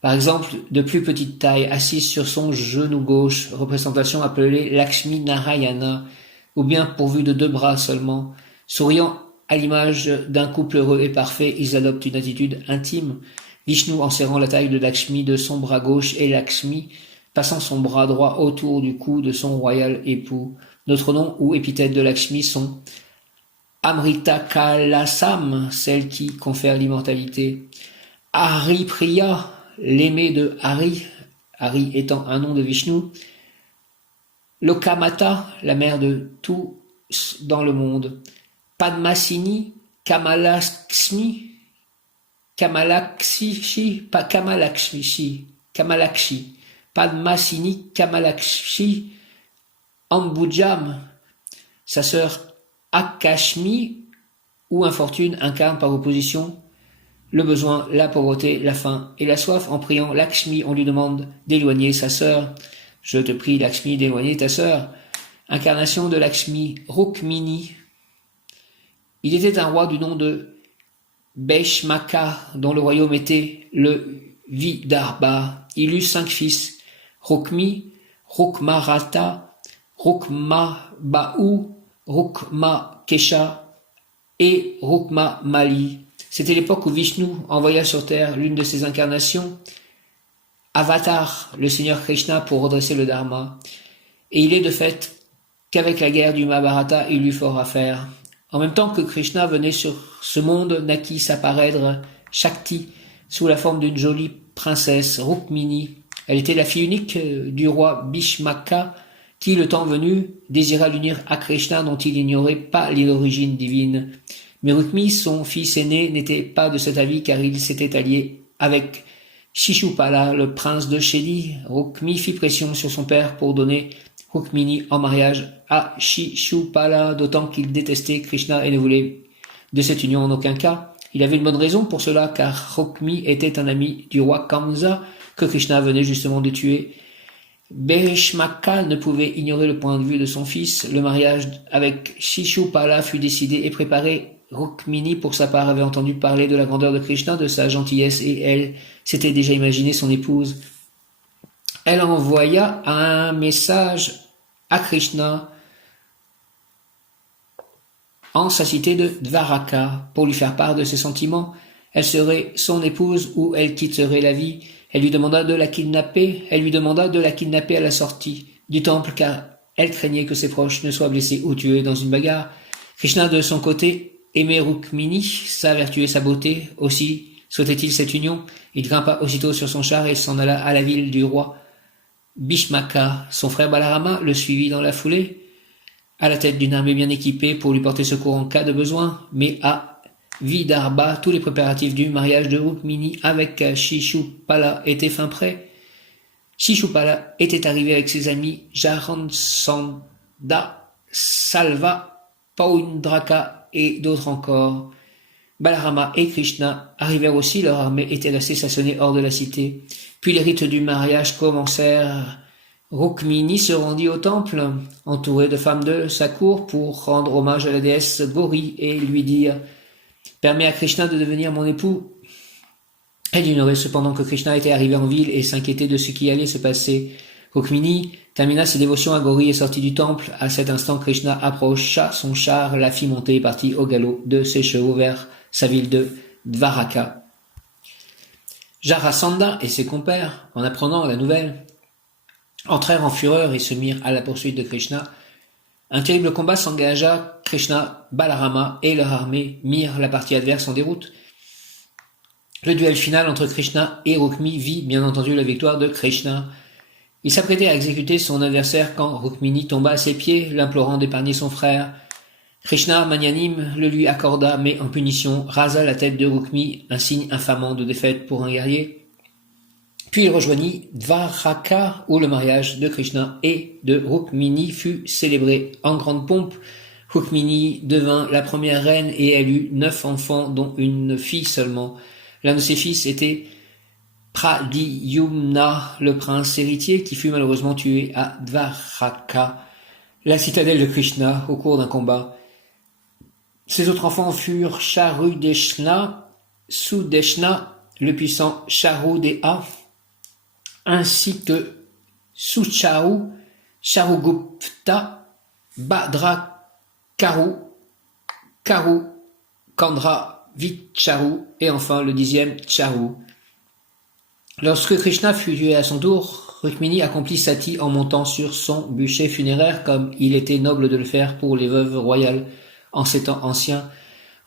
Par exemple, de plus petite taille, assise sur son genou gauche, représentation appelée Lakshmi Narayana, ou bien pourvu de 2 bras seulement. Souriant à l'image d'un couple heureux et parfait, ils adoptent une attitude intime. Vishnu en serrant la taille de Lakshmi de son bras gauche et Lakshmi passant son bras droit autour du cou de son royal époux. Notre nom ou épithète de Lakshmi sont Amrita Kalasam, celle qui confère l'immortalité. Haripriya, l'aimé de Hari, Hari étant un nom de Vishnu. Lokamata, la mère de tous dans le monde. Padmasini, Kamalakshmi, Kamalakshi, Kamalakshi, Padmasini, Kamalakshi, Ambujam, sa sœur Akashmi, où infortune incarne par opposition le besoin, la pauvreté, la faim et la soif. En priant Lakshmi, on lui demande d'éloigner sa sœur. Je te prie, Lakshmi, d'éloigner ta sœur. Incarnation de Lakshmi, Rukmini. Il était un roi du nom de Bheshmaka, dont le royaume était le Vidarbha. Il eut 5 fils, Rukmi, Rukmarata, Rukmabau, Rukmakesha et Rukmamali. C'était l'époque où Vishnu envoya sur terre l'une de ses incarnations, Avatar, le Seigneur Krishna, pour redresser le Dharma. Et il est de fait qu'avec la guerre du Mahabharata, il eut fort à faire. En même temps que Krishna venait sur ce monde, naquit sa parèdre Shakti, sous la forme d'une jolie princesse, Rukmini. Elle était la fille unique du roi Bhishmaka, qui, le temps venu, désira l'unir à Krishna, dont il n'ignorait pas l'origine divine. Mais Rukmi, son fils aîné, n'était pas de cet avis, car il s'était allié avec Shishupala, le prince de Sheli. Rukmi fit pression sur son père pour donner Rukmini en mariage à Shishupala, d'autant qu'il détestait Krishna et ne voulait de cette union en aucun cas. Il avait une bonne raison pour cela, car Rukmi était un ami du roi Kamsa, que Krishna venait justement de tuer. Bheshmaka ne pouvait ignorer le point de vue de son fils. Le mariage avec Shishupala fut décidé et préparé. Rukmini, pour sa part, avait entendu parler de la grandeur de Krishna, de sa gentillesse, et elle s'était déjà imaginé son épouse. Elle envoya un message à Krishna en sa cité de Dvaraka pour lui faire part de ses sentiments. Elle serait son épouse ou elle quitterait la vie. Elle lui demanda de la kidnapper. Elle lui demanda de la kidnapper à la sortie du temple, car elle craignait que ses proches ne soient blessés ou tués dans une bagarre. Krishna, de son côté, aimait Rukmini, sa vertu et sa beauté. Aussi souhaitait-il cette union. Il grimpa aussitôt sur son char et s'en alla à la ville du roi Bhishmaka. Son frère Balarama le suivit dans la foulée, à la tête d'une armée bien équipée pour lui porter secours en cas de besoin. Mais à Vidarbha, tous les préparatifs du mariage de Rukmini avec Shishupala étaient fin prêts. Shishupala était arrivé avec ses amis Jaransanda, Salva, Paundraka et d'autres encore. Balarama et Krishna arrivèrent aussi, leur armée était restée stationnée hors de la cité. Puis les rites du mariage commencèrent. Rukmini se rendit au temple, entouré de femmes de sa cour, pour rendre hommage à la déesse Gauri et lui dire « Permets à Krishna de devenir mon époux ». Elle ignorait cependant que Krishna était arrivé en ville et s'inquiétait de ce qui allait se passer. Rukmini termina ses dévotions à Gauri et sortit du temple. À cet instant, Krishna approcha son char, la fit monter et partit au galop de ses chevaux vers sa ville de Dvaraka. Jarasandha et ses compères, en apprenant la nouvelle, entrèrent en fureur et se mirent à la poursuite de Krishna. Un terrible combat s'engagea. Krishna, Balarama et leur armée mirent la partie adverse en déroute. Le duel final entre Krishna et Rukmi vit bien entendu la victoire de Krishna. Il s'apprêtait à exécuter son adversaire quand Rukmini tomba à ses pieds, l'implorant d'épargner son frère. Krishna, magnanime, le lui accorda, mais en punition, rasa la tête de Rukmi, un signe infamant de défaite pour un guerrier. Puis il rejoignit Dvaraka, où le mariage de Krishna et de Rukmini fut célébré en grande pompe. Rukmini devint la première reine et elle eut 9 enfants, dont une fille seulement. L'un de ses fils était Pradyumna, le prince héritier, qui fut malheureusement tué à Dvaraka, la citadelle de Krishna, au cours d'un combat. Ses autres enfants furent Charudeshna, Sudeshna, le puissant Charudea, ainsi que Sucharu, Charugupta, Bhadra Karu, Karu, Kandra, Vicharu et enfin le 10e Charu. Lorsque Krishna fut tué à son tour, Rukmini accomplit sati en montant sur son bûcher funéraire comme il était noble de le faire pour les veuves royales en ces temps anciens.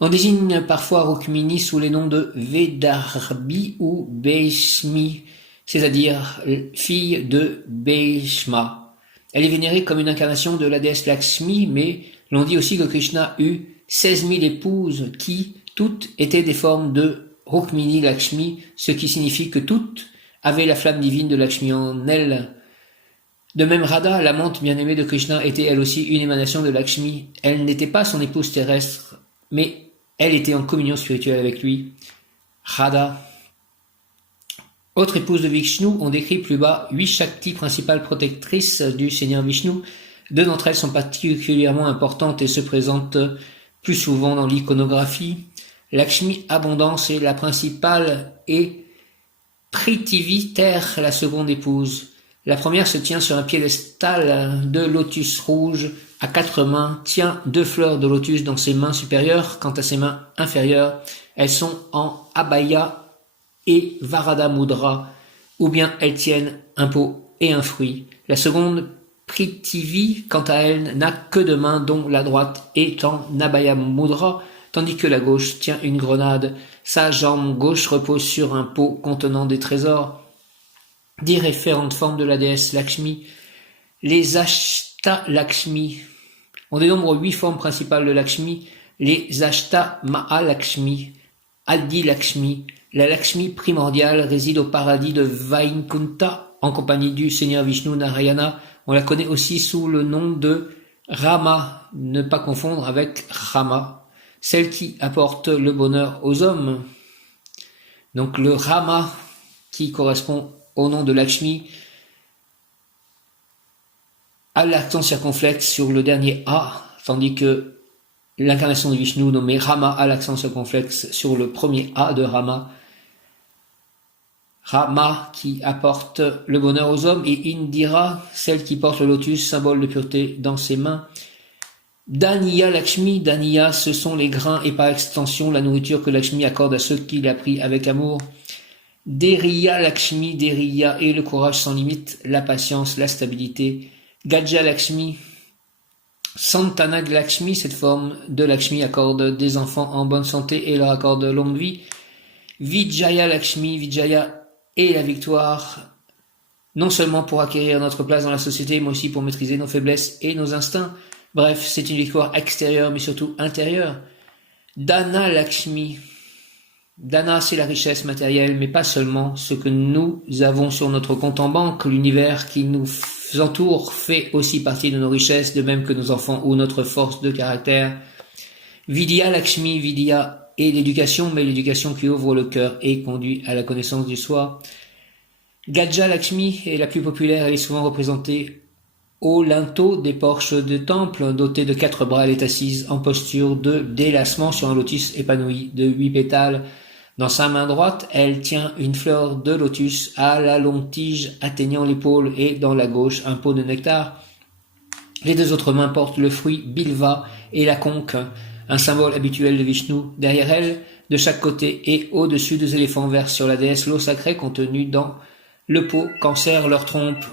On désigne parfois Rukmini sous les noms de Vedarbi ou Bhishmi, c'est-à-dire fille de Bhishma. Elle est vénérée comme une incarnation de la déesse Lakshmi, mais l'on dit aussi que Krishna eut 16 000 épouses qui, toutes, étaient des formes de Rukmini Lakshmi, ce qui signifie que toutes avaient la flamme divine de Lakshmi en elles. De même, Radha, l'amante bien-aimée de Krishna, était elle aussi une émanation de Lakshmi. Elle n'était pas son épouse terrestre, mais elle était en communion spirituelle avec lui. Radha. Autre épouse de Vishnu, on décrit plus bas 8 Shaktis principales protectrices du Seigneur Vishnu. 2 d'entre elles sont particulièrement importantes et se présentent plus souvent dans l'iconographie. Lakshmi, abondance, est la principale et Prithivi, terre, la seconde épouse. La première se tient sur un piédestal de lotus rouge à 4 mains, tient 2 fleurs de lotus dans ses mains supérieures. Quant à ses mains inférieures, elles sont en abhaya et Varada Mudra, ou bien elles tiennent un pot et un fruit. La seconde, Prithivi, quant à elle, n'a que 2 mains, dont la droite est en Abhaya Mudra, tandis que la gauche tient une grenade. Sa jambe gauche repose sur un pot contenant des trésors. 10 référentes formes de la déesse Lakshmi. Les Ashta Lakshmi. On dénombre 8 formes principales de Lakshmi. Les Ashta Mahalakshmi, Adi Lakshmi. La Lakshmi primordiale réside au paradis de Vaikunta en compagnie du Seigneur Vishnu Narayana. On la connaît aussi sous le nom de Rama, ne pas confondre avec Rama, celle qui apporte le bonheur aux hommes. Donc le Rama qui correspond au nom de Lakshmi a l'accent circonflexe sur le dernier A, tandis que l'incarnation de Vishnu nommée Rama a l'accent circonflexe sur le premier A de Rama. Rama qui apporte le bonheur aux hommes et Indira, celle qui porte le lotus, symbole de pureté dans ses mains. Daniya Lakshmi, Daniya, ce sont les grains et par extension la nourriture que Lakshmi accorde à ceux qui l'a pris avec amour. Deriya Lakshmi, Deriya est le courage sans limite, la patience, la stabilité. Gaja Lakshmi, Santana Lakshmi, cette forme de Lakshmi accorde des enfants en bonne santé et leur accorde longue vie. Vijaya Lakshmi, Vijaya est la victoire, non seulement pour acquérir notre place dans la société, mais aussi pour maîtriser nos faiblesses et nos instincts. Bref, c'est une victoire extérieure, mais surtout intérieure. Dana Lakshmi. Dana, c'est la richesse matérielle, mais pas seulement. Ce que nous avons sur notre compte en banque, l'univers qui nous entoure fait aussi partie de nos richesses, de même que nos enfants ou notre force de caractère. Vidya Lakshmi, Vidya est l'éducation, mais l'éducation qui ouvre le cœur et conduit à la connaissance du soi. Gaja Lakshmi est la plus populaire, elle est souvent représentée au linteau des porches de temple, dotée de 4 bras, elle est assise en posture de délassement sur un lotus épanoui de 8 pétales. Dans sa main droite, elle tient une fleur de lotus à la longue tige atteignant l'épaule et dans la gauche un pot de nectar. Les 2 autres mains portent le fruit bilva et la conque, un symbole habituel de Vishnu. Derrière elle, de chaque côté et au-dessus, 2 éléphants versent sur la déesse l'eau sacrée contenue dans le pot qu'en sert leur trompe.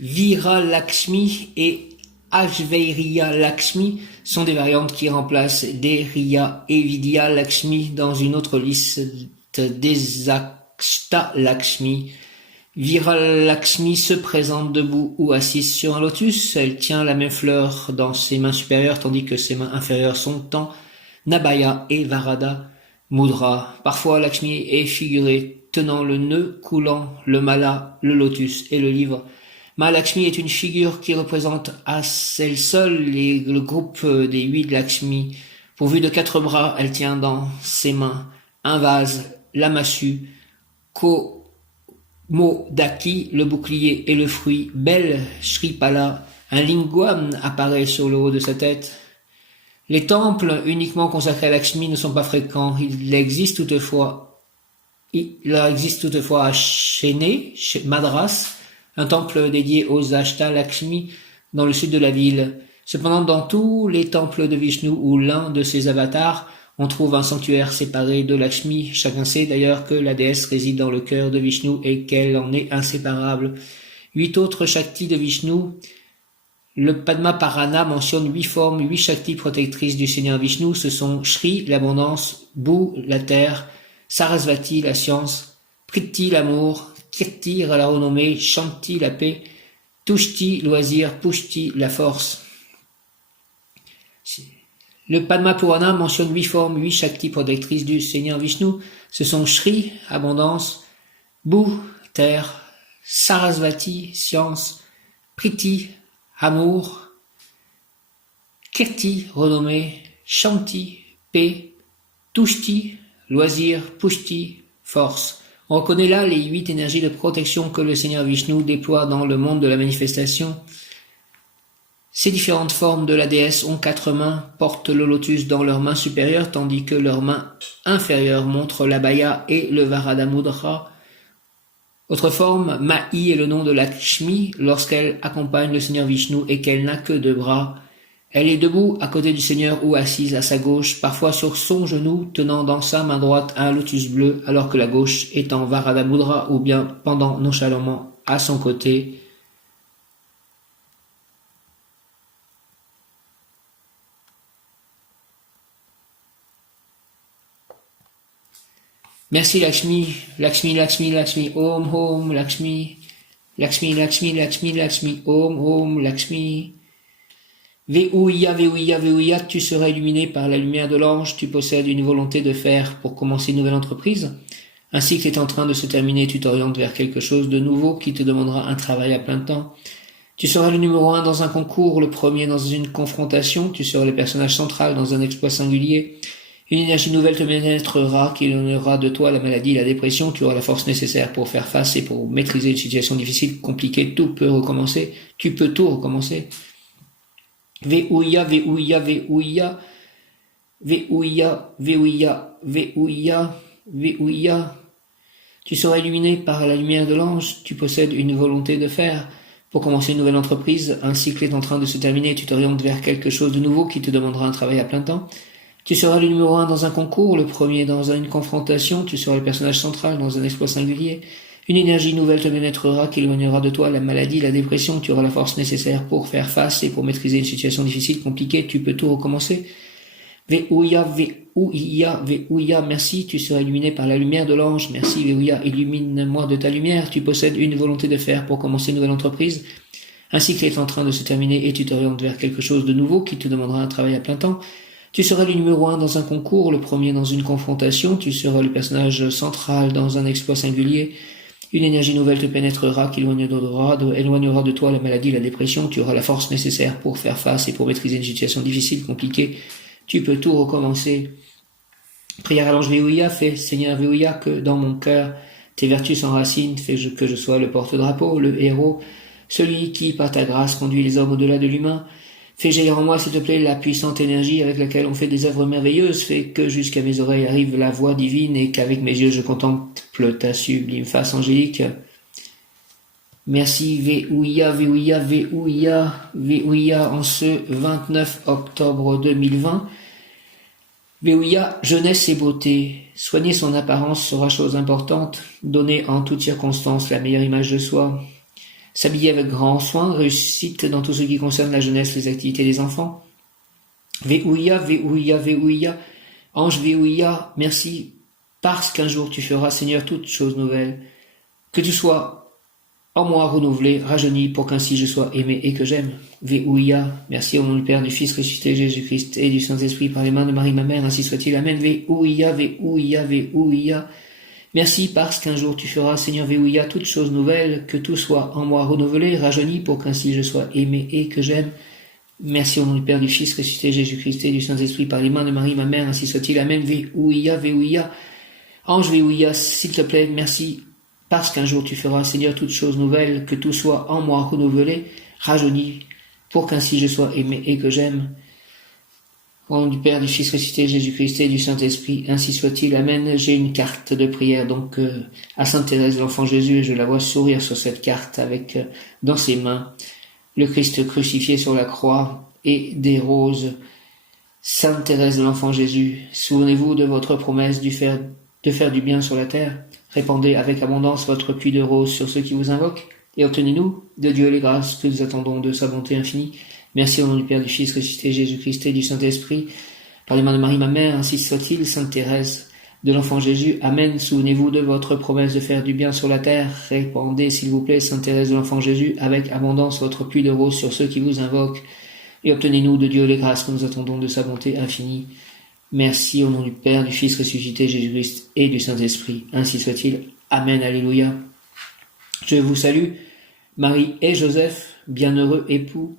Vira Lakshmi et Ajvairiya Lakshmi sont des variantes qui remplacent Deriya et Vidya Lakshmi dans une autre liste des Ashta Lakshmi. Vira Lakshmi se présente debout ou assise sur un lotus. Elle tient la même fleur dans ses mains supérieures, tandis que ses mains inférieures sont en Abhaya et Varada Mudra. Parfois, Lakshmi est figurée tenant le nœud coulant, le mala, le lotus et le livre. Mahalakshmi est une figure qui représente à elle seule le groupe des 8 Lakshmi. Pourvue de 4 bras, elle tient dans ses mains un vase, la massue, Komodaki, le bouclier et le fruit. Belle Shripala, un lingam apparaît sur le haut de sa tête. Les temples uniquement consacrés à Lakshmi ne sont pas fréquents. Il existe toutefois Il existe toutefois à Chennai, Madras, un temple dédié aux Ashtalakshmi dans le sud de la ville. Cependant, dans tous les temples de Vishnu ou l'un de ses avatars, on trouve un sanctuaire séparé de Lakshmi. Chacun sait d'ailleurs que la déesse réside dans le cœur de Vishnu et qu'elle en est inséparable. 8 autres Shaktis de Vishnu. Le Padma Parana mentionne 8 formes, 8 Shaktis protectrices du Seigneur Vishnu. Ce sont Shri, l'abondance, Bu, la terre, Sarasvati, la science, Priti, l'amour, Kirti, la renommée, Shanti, la paix, Tushti, loisir, Pushti, la force. Le Padma Purana mentionne 8 formes, 8 Shaktis protectrices du Seigneur Vishnu. Ce sont Shri, abondance, Bu, terre, Sarasvati, science, Priti, amour, Kirti, renommée, Shanti, paix, Tushti, loisir, Pushti, force. On reconnaît là les 8 énergies de protection que le Seigneur Vishnu déploie dans le monde de la manifestation. Ces différentes formes de la déesse ont 4 mains, portent le lotus dans leur main supérieure, tandis que leur main inférieure montre l'abhaya et le Varada Mudra. Autre forme, Mahi est le nom de Lakshmi lorsqu'elle accompagne le Seigneur Vishnu et qu'elle n'a que 2 bras. Elle est debout à côté du Seigneur ou assise à sa gauche, parfois sur son genou, tenant dans sa main droite un lotus bleu, alors que la gauche est en Varada Mudra ou bien pendant nonchalamment à son côté. Merci Lakshmi, Lakshmi, Lakshmi, Lakshmi, Om, Om, Lakshmi, Lakshmi, Lakshmi, Lakshmi, Lakshmi, Om, Om, Lakshmi. Ve'uya, Ve'uya, Ve'uya, tu seras illuminé par la lumière de l'ange, tu possèdes une volonté de faire pour commencer une nouvelle entreprise. Un cycle est en train de se terminer, tu t'orientes vers quelque chose de nouveau qui te demandera un travail à plein temps. Tu seras le numéro 1 dans un concours, le premier dans une confrontation, tu seras le personnage central dans un exploit singulier. Une énergie nouvelle te pénétrera qui éloignera de toi la maladie, la dépression, tu auras la force nécessaire pour faire face et pour maîtriser une situation difficile, compliquée, tout peut recommencer, tu peux tout recommencer. Ve'uya, Ve'uya, Ve'uya, Ve'uya, Ve'uya, Ve'uya, Ve'uya. Tu seras illuminé par la lumière de l'ange, tu possèdes une volonté de faire. Pour commencer une nouvelle entreprise, un cycle est en train de se terminer, tu t'orientes vers quelque chose de nouveau qui te demandera un travail à plein temps. Tu seras le numéro 1 dans un concours, le premier dans une confrontation, tu seras le personnage central dans un exploit singulier. Une énergie nouvelle te pénétrera qui éloignera de toi la maladie, la dépression, tu auras la force nécessaire pour faire face et pour maîtriser une situation difficile, compliquée, tu peux tout recommencer. Ve'uya, Ve'uya, Ve'uya, merci, tu seras illuminé par la lumière de l'ange, merci Ve'uya, illumine-moi de ta lumière, tu possèdes une volonté de faire pour commencer une nouvelle entreprise. Un cycle est en train de se terminer et tu t'orientes vers quelque chose de nouveau qui te demandera un travail à plein temps. Tu seras le numéro 1 dans un concours, le premier dans une confrontation, tu seras le personnage central dans un exploit singulier. Une énergie nouvelle te pénétrera qui éloignera de toi la maladie, la dépression, tu auras la force nécessaire pour faire face et pour maîtriser une situation difficile, compliquée. Tu peux tout recommencer. Prière à l'ange Ve'uya, fais Seigneur Ve'uya que dans mon cœur tes vertus s'enracinent, fais que je sois le porte-drapeau, le héros, celui qui par ta grâce conduit les hommes au-delà de l'humain. Fais jaillir en moi, s'il te plaît, la puissante énergie avec laquelle on fait des œuvres merveilleuses. Fais que jusqu'à mes oreilles arrive la voix divine et qu'avec mes yeux je contemple ta sublime face angélique. Merci Ve'uya, Ve'uya, Ve'uya, Ve'uya en ce 29 octobre 2020. Ve'uya, jeunesse et beauté. Soigner son apparence sera chose importante. Donner en toutes circonstances la meilleure image de soi. S'habiller avec grand soin, réussite dans tout ce qui concerne la jeunesse, les activités des enfants. Ve'uya, Ve'uya, Ve'uya, ange Ve'uya, merci, parce qu'un jour tu feras, Seigneur, toutes choses nouvelles. Que tu sois en moi renouvelé, rajeuni, pour qu'ainsi je sois aimé et que j'aime. Ve'uya, merci au nom du Père, du Fils ressuscité Jésus-Christ et du Saint-Esprit par les mains de Marie ma mère, ainsi soit-il. Amen. Ve'uya, Ve'uya, Ve'uya. Merci parce qu'un jour tu feras, Seigneur Ve'uya, toutes choses nouvelles, que tout soit en moi renouvelé, rajeuni, pour qu'ainsi je sois aimé et que j'aime. Merci au nom du Père, du Fils ressuscité Jésus-Christ et du Saint-Esprit par les mains de Marie ma mère, ainsi soit-il. Amen. Ve'uya, Ve'uya. Ange Ve'uya, s'il te plaît, merci parce qu'un jour tu feras, Seigneur, toutes choses nouvelles, que tout soit en moi renouvelé, rajeuni, pour qu'ainsi je sois aimé et que j'aime. Au nom du Père, du Fils ressuscité, Jésus-Christ et du Saint-Esprit, ainsi soit-il. Amen. J'ai une carte de prière donc à Sainte Thérèse de l'Enfant Jésus et je la vois sourire sur cette carte avec dans ses mains le Christ crucifié sur la croix et des roses. Sainte Thérèse de l'Enfant Jésus, souvenez-vous de votre promesse de faire du bien sur la terre. Répandez avec abondance votre pluie de roses sur ceux qui vous invoquent et obtenez-nous de Dieu les grâces que nous attendons de sa bonté infinie. Merci au nom du Père, du Fils ressuscité, Jésus-Christ et du Saint-Esprit. Par les mains de Marie, ma mère, ainsi soit-il. Sainte Thérèse de l'Enfant Jésus, Amen. Souvenez-vous de votre promesse de faire du bien sur la terre. Répandez, s'il vous plaît, Sainte Thérèse de l'Enfant Jésus, avec abondance votre pluie de roses sur ceux qui vous invoquent. Et obtenez-nous de Dieu les grâces que nous attendons de sa bonté infinie. Merci au nom du Père, du Fils ressuscité, Jésus-Christ et du Saint-Esprit. Ainsi soit-il. Amen. Alléluia. Je vous salue, Marie et Joseph, bienheureux époux.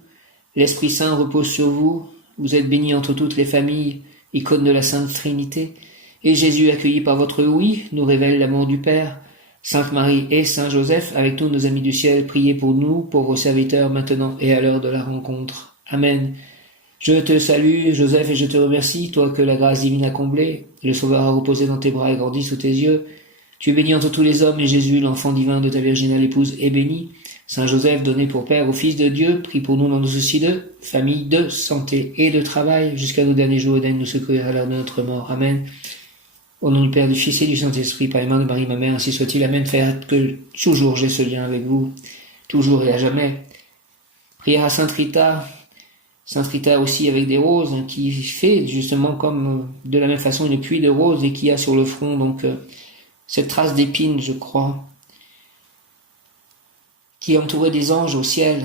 L'Esprit Saint repose sur vous. Vous êtes bénis entre toutes les familles, icône de la Sainte Trinité. Et Jésus, accueilli par votre oui, nous révèle l'amour du Père. Sainte Marie et Saint Joseph, avec tous nos amis du ciel, priez pour nous, pauvres serviteurs, maintenant et à l'heure de la rencontre. Amen. Je te salue, Joseph, et je te remercie, toi que la grâce divine a comblé, et le Sauveur a reposé dans tes bras et grandi sous tes yeux. Tu es béni entre tous les hommes, et Jésus, l'enfant divin de ta virginale épouse, est béni. Saint Joseph, donné pour Père au Fils de Dieu, prie pour nous dans nos soucis de famille, de santé et de travail, jusqu'à nos derniers jours, et daigne nous secourir à l'heure de notre mort. Amen. Au nom du Père, du Fils et du Saint-Esprit, par les mains de Marie, ma mère, ainsi soit-il. Amen. Faire que toujours j'ai ce lien avec vous, toujours et à jamais. Prière à Sainte Rita aussi avec des roses, qui fait justement comme de la même façon une pluie de roses et qui a sur le front donc cette trace d'épines, je crois, qui est entourée des anges au ciel.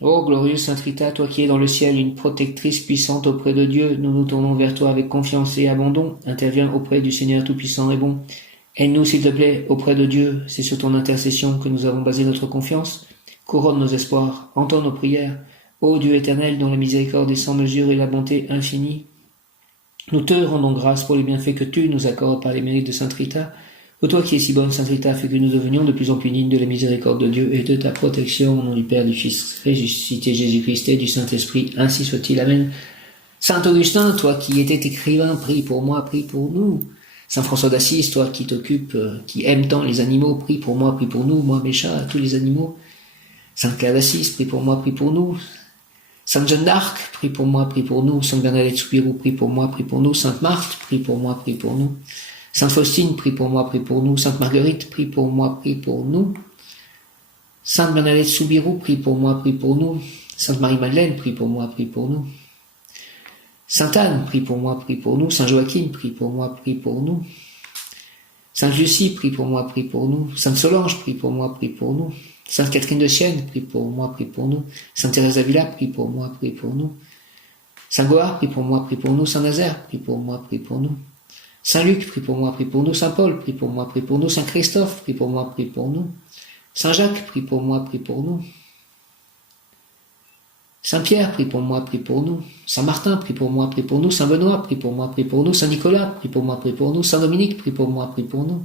Ô glorieuse Sainte Rita, toi qui es dans le ciel, une protectrice puissante auprès de Dieu, nous nous tournons vers toi avec confiance et abandon. Interviens auprès du Seigneur Tout-Puissant et bon. Aide-nous, s'il te plaît, auprès de Dieu. C'est sur ton intercession que nous avons basé notre confiance. Couronne nos espoirs, entends nos prières. Ô Dieu éternel, dont la miséricorde est sans mesure et la bonté infinie, nous te rendons grâce pour les bienfaits que tu nous accordes par les mérites de Sainte Rita. Ô toi qui es si bonne, Sainte Rita, fais que nous devenions de plus en plus dignes de la miséricorde de Dieu et de ta protection, au nom du Père, du Fils ressuscité, Jésus-Christ et du Saint-Esprit, ainsi soit-il. Amen. Saint Augustin, toi qui étais écrivain, prie pour moi, prie pour nous. Saint François d'Assise, toi qui t'occupes, qui aime tant les animaux, prie pour moi, prie pour nous, moi mes chats, tous les animaux. Sainte Claire d'Assise, prie pour moi, prie pour nous. Sainte Jeanne d'Arc, prie pour moi, prie pour nous. Sainte Bernadette Soubirous, prie pour moi, prie pour nous. Sainte Marthe, prie pour moi, prie pour nous. Sainte Faustine, prie pour moi, prie pour nous. Sainte Marguerite, prie pour moi, prie pour nous. Sainte Bernadette Soubirous, prie pour moi, prie pour nous. Sainte Marie-Madeleine, prie pour moi, prie pour nous. Sainte Anne, prie pour moi, prie pour nous. Saint Joachim, prie pour moi, prie pour nous. Sainte Lucie, prie pour moi, prie pour nous. Sainte Solange, prie pour moi, prie pour nous. Sainte Catherine de Sienne, prie pour moi, prie pour nous. Sainte Thérèse d'Avila, prie pour moi, prie pour nous. Saint Goard, prie pour moi, prie pour nous. Saint Nazaire, prie pour moi, prie pour nous. Saint Luc, prie pour moi, prie pour nous. Saint Paul, prie pour moi, prie pour nous. Saint Christophe, prie pour moi, prie pour nous. Saint Jacques, prie pour moi, prie pour nous. Saint Pierre, prie pour moi, prie pour nous. Saint Martin, prie pour moi, prie pour nous. Saint Benoît, prie pour moi, prie pour nous. Saint Nicolas, prie pour moi, prie pour nous. Saint Dominique, prie pour moi, prie pour nous.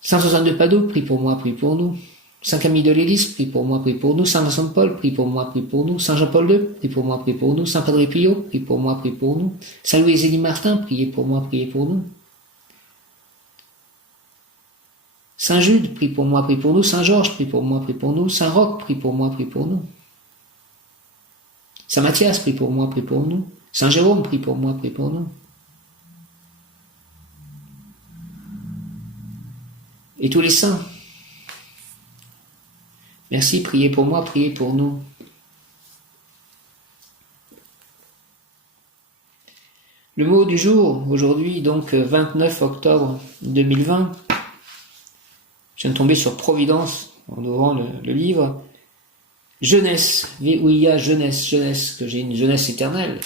Saint Suzanne de Padoue, prie pour moi, prie pour nous. Saint Camille de l'Hélice, prie pour moi, prie pour nous. Saint Vincent de Paul, prie pour moi, prie pour nous. Saint Jean-Paul II, prie pour moi, prie pour nous. Saint Padre Pio, prie pour moi, prie pour nous. Saint Louis-Élie Martin, priez pour moi, priez pour nous. Saint Jude, prie pour moi, prie pour nous. Saint Georges, prie pour moi, prie pour nous. Saint Roch, prie pour moi, prie pour nous. Saint Matthias, prie pour moi, prie pour nous. Saint Jérôme, prie pour moi, prie pour nous. Et tous les saints. Merci, priez pour moi, priez pour nous. Le mot du jour, aujourd'hui, donc 29 octobre 2020, je viens de tomber sur Providence en ouvrant le livre. Jeunesse, V-O-I-A, jeunesse, que j'ai une jeunesse éternelle.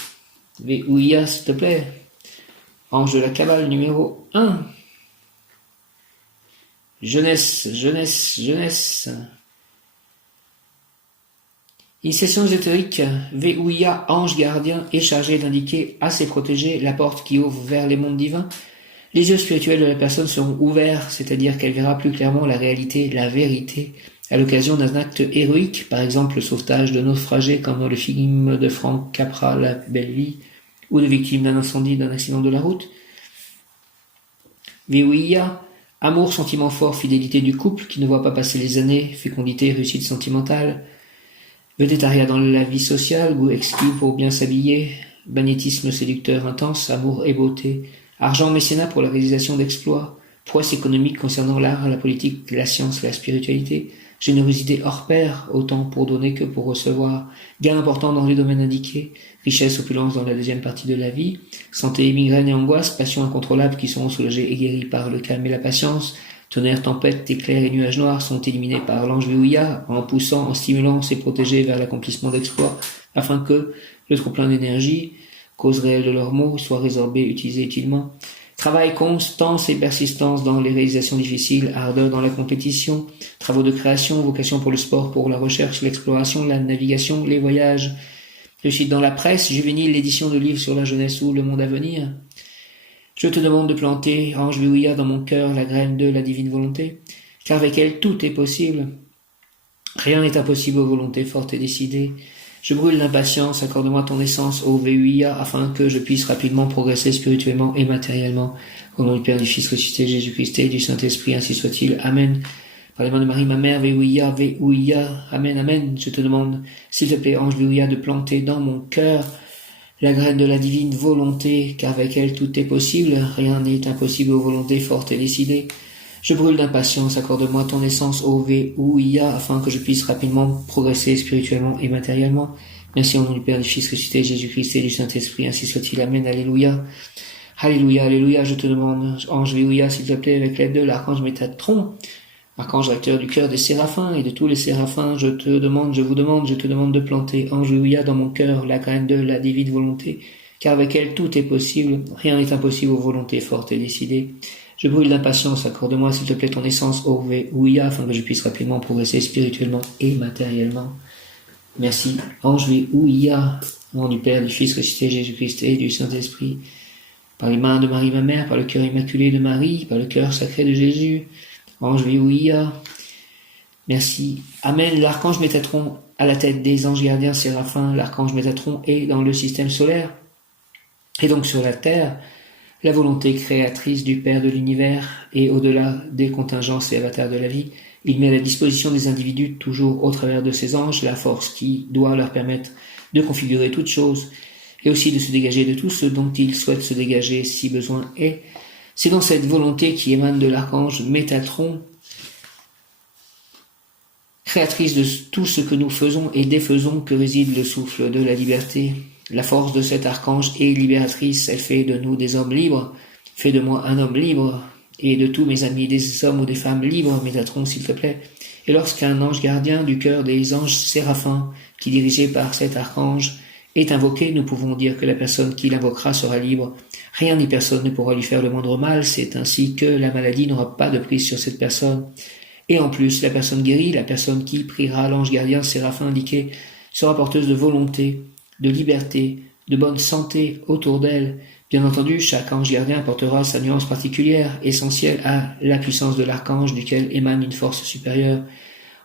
V-O-I-A, s'il te plaît. Ange de la Kabbale numéro 1. Jeunesse. Initiation ésotérique, V-O-I-A, ange gardien, est chargé d'indiquer à ses protégés la porte qui ouvre vers les mondes divins. Les yeux spirituels de la personne seront ouverts, c'est-à-dire qu'elle verra plus clairement la réalité, la vérité, à l'occasion d'un acte héroïque, par exemple le sauvetage de naufragés comme dans le film de Frank Capra, La plus belle vie, ou de victimes d'un incendie, d'un accident de la route. Veuia, amour, sentiment fort, fidélité du couple qui ne voit pas passer les années, fécondité, réussite sentimentale. Vedettaria dans la vie sociale, goût exquis pour bien s'habiller, magnétisme séducteur intense, amour et beauté, argent mécénat pour la réalisation d'exploits, prouesse économique concernant l'art, la politique, la science, la spiritualité, générosité hors pair, autant pour donner que pour recevoir, gain important dans les domaines indiqués, richesse, opulence dans la deuxième partie de la vie, santé, migraine et angoisse, passions incontrôlables qui seront soulagées et guéries par le calme et la patience, tonnerre, tempête, éclairs et nuages noirs sont éliminés par l'ange Veuia en poussant, en stimulant ses protégés vers l'accomplissement d'exploits, afin que le trop-plein d'énergie, cause réelle de leurs maux, soit résorbé, utilisé utilement. Travail, constance et persistance dans les réalisations difficiles, ardeur dans la compétition, travaux de création, vocation pour le sport, pour la recherche, l'exploration, la navigation, les voyages, réussite dans la presse, juvénile, l'édition de livres sur la jeunesse ou le monde à venir. Je te demande de planter, ange Veuia, dans mon cœur la graine de la divine volonté, car avec elle tout est possible. Rien n'est impossible aux volontés fortes et décidées. Je brûle d'impatience, accorde-moi ton essence, ô Veuia, afin que je puisse rapidement progresser spirituellement et matériellement. Au nom du Père, du Fils ressuscité, Jésus-Christ et du Saint-Esprit, ainsi soit-il. Amen. Par les mains de Marie, ma mère, Veuia, Veuia, Amen, Amen. Je te demande, s'il te plaît, ange Veuia, de planter dans mon cœur la graine de la divine volonté, car avec elle tout est possible, rien n'est impossible aux volontés fortes et décidées. Je brûle d'impatience, accorde-moi ton essence, ô Veuia, afin que je puisse rapidement progresser spirituellement et matériellement. Merci au nom du Père, du Fils ressuscité, Jésus-Christ et du Saint-Esprit, ainsi soit-il. Amen, alléluia. Alléluia, alléluia, je te demande, ange Veuia, s'il te plaît, avec l'aide de l'archange Métatron, archange recteur du cœur des séraphins et de tous les séraphins, je te demande de planter, ange Veuia, dans mon cœur la graine de la divine volonté, car avec elle tout est possible, rien n'est impossible aux volontés fortes et décidées. Je brûle d'impatience, accorde-moi s'il te plaît ton essence, ô Veuia, afin que je puisse rapidement progresser spirituellement et matériellement. Merci, ange Veuia, au nom du Père, du Fils ressuscité, Jésus-Christ et du Saint-Esprit, par les mains de Marie ma mère, par le cœur immaculé de Marie, par le cœur sacré de Jésus, ange Veuia, merci. Amen. L'archange Métatron à la tête des anges gardiens séraphins, l'archange Métatron est dans le système solaire, et donc sur la terre, la volonté créatrice du Père de l'univers, et au-delà des contingences et avatars de la vie, il met à la disposition des individus, toujours au travers de ces anges, la force qui doit leur permettre de configurer toutes choses, et aussi de se dégager de tout ce dont ils souhaitent se dégager si besoin est. C'est dans cette volonté qui émane de l'archange Métatron, créatrice de tout ce que nous faisons et défaisons, que réside le souffle de la liberté. La force de cet archange est libératrice, elle fait de nous des hommes libres, fait de moi un homme libre, et de tous mes amis des hommes ou des femmes libres, Métatron s'il te plaît. Et lorsqu'un ange gardien du cœur des anges séraphins, qui dirigé par cet archange, est invoqué, nous pouvons dire que la personne qui l'invoquera sera libre. Rien ni personne ne pourra lui faire le moindre mal, c'est ainsi que la maladie n'aura pas de prise sur cette personne. Et en plus, la personne guérie, la personne qui priera l'ange gardien séraphin indiqué, sera porteuse de volonté, de liberté, de bonne santé autour d'elle. Bien entendu, chaque ange gardien apportera sa nuance particulière, essentielle à la puissance de l'archange duquel émane une force supérieure.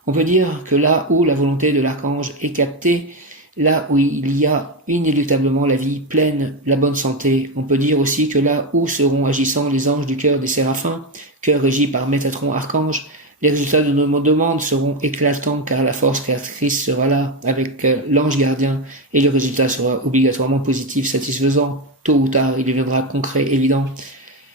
On peut dire que là où la volonté de l'archange est captée, là où il y a inéluctablement la vie pleine, la bonne santé, on peut dire aussi que là où seront agissant les anges du cœur des séraphins, cœur régi par Métatron archange, les résultats de nos demandes seront éclatants car la force créatrice sera là avec l'ange gardien et le résultat sera obligatoirement positif, satisfaisant. Tôt ou tard, il deviendra concret, évident.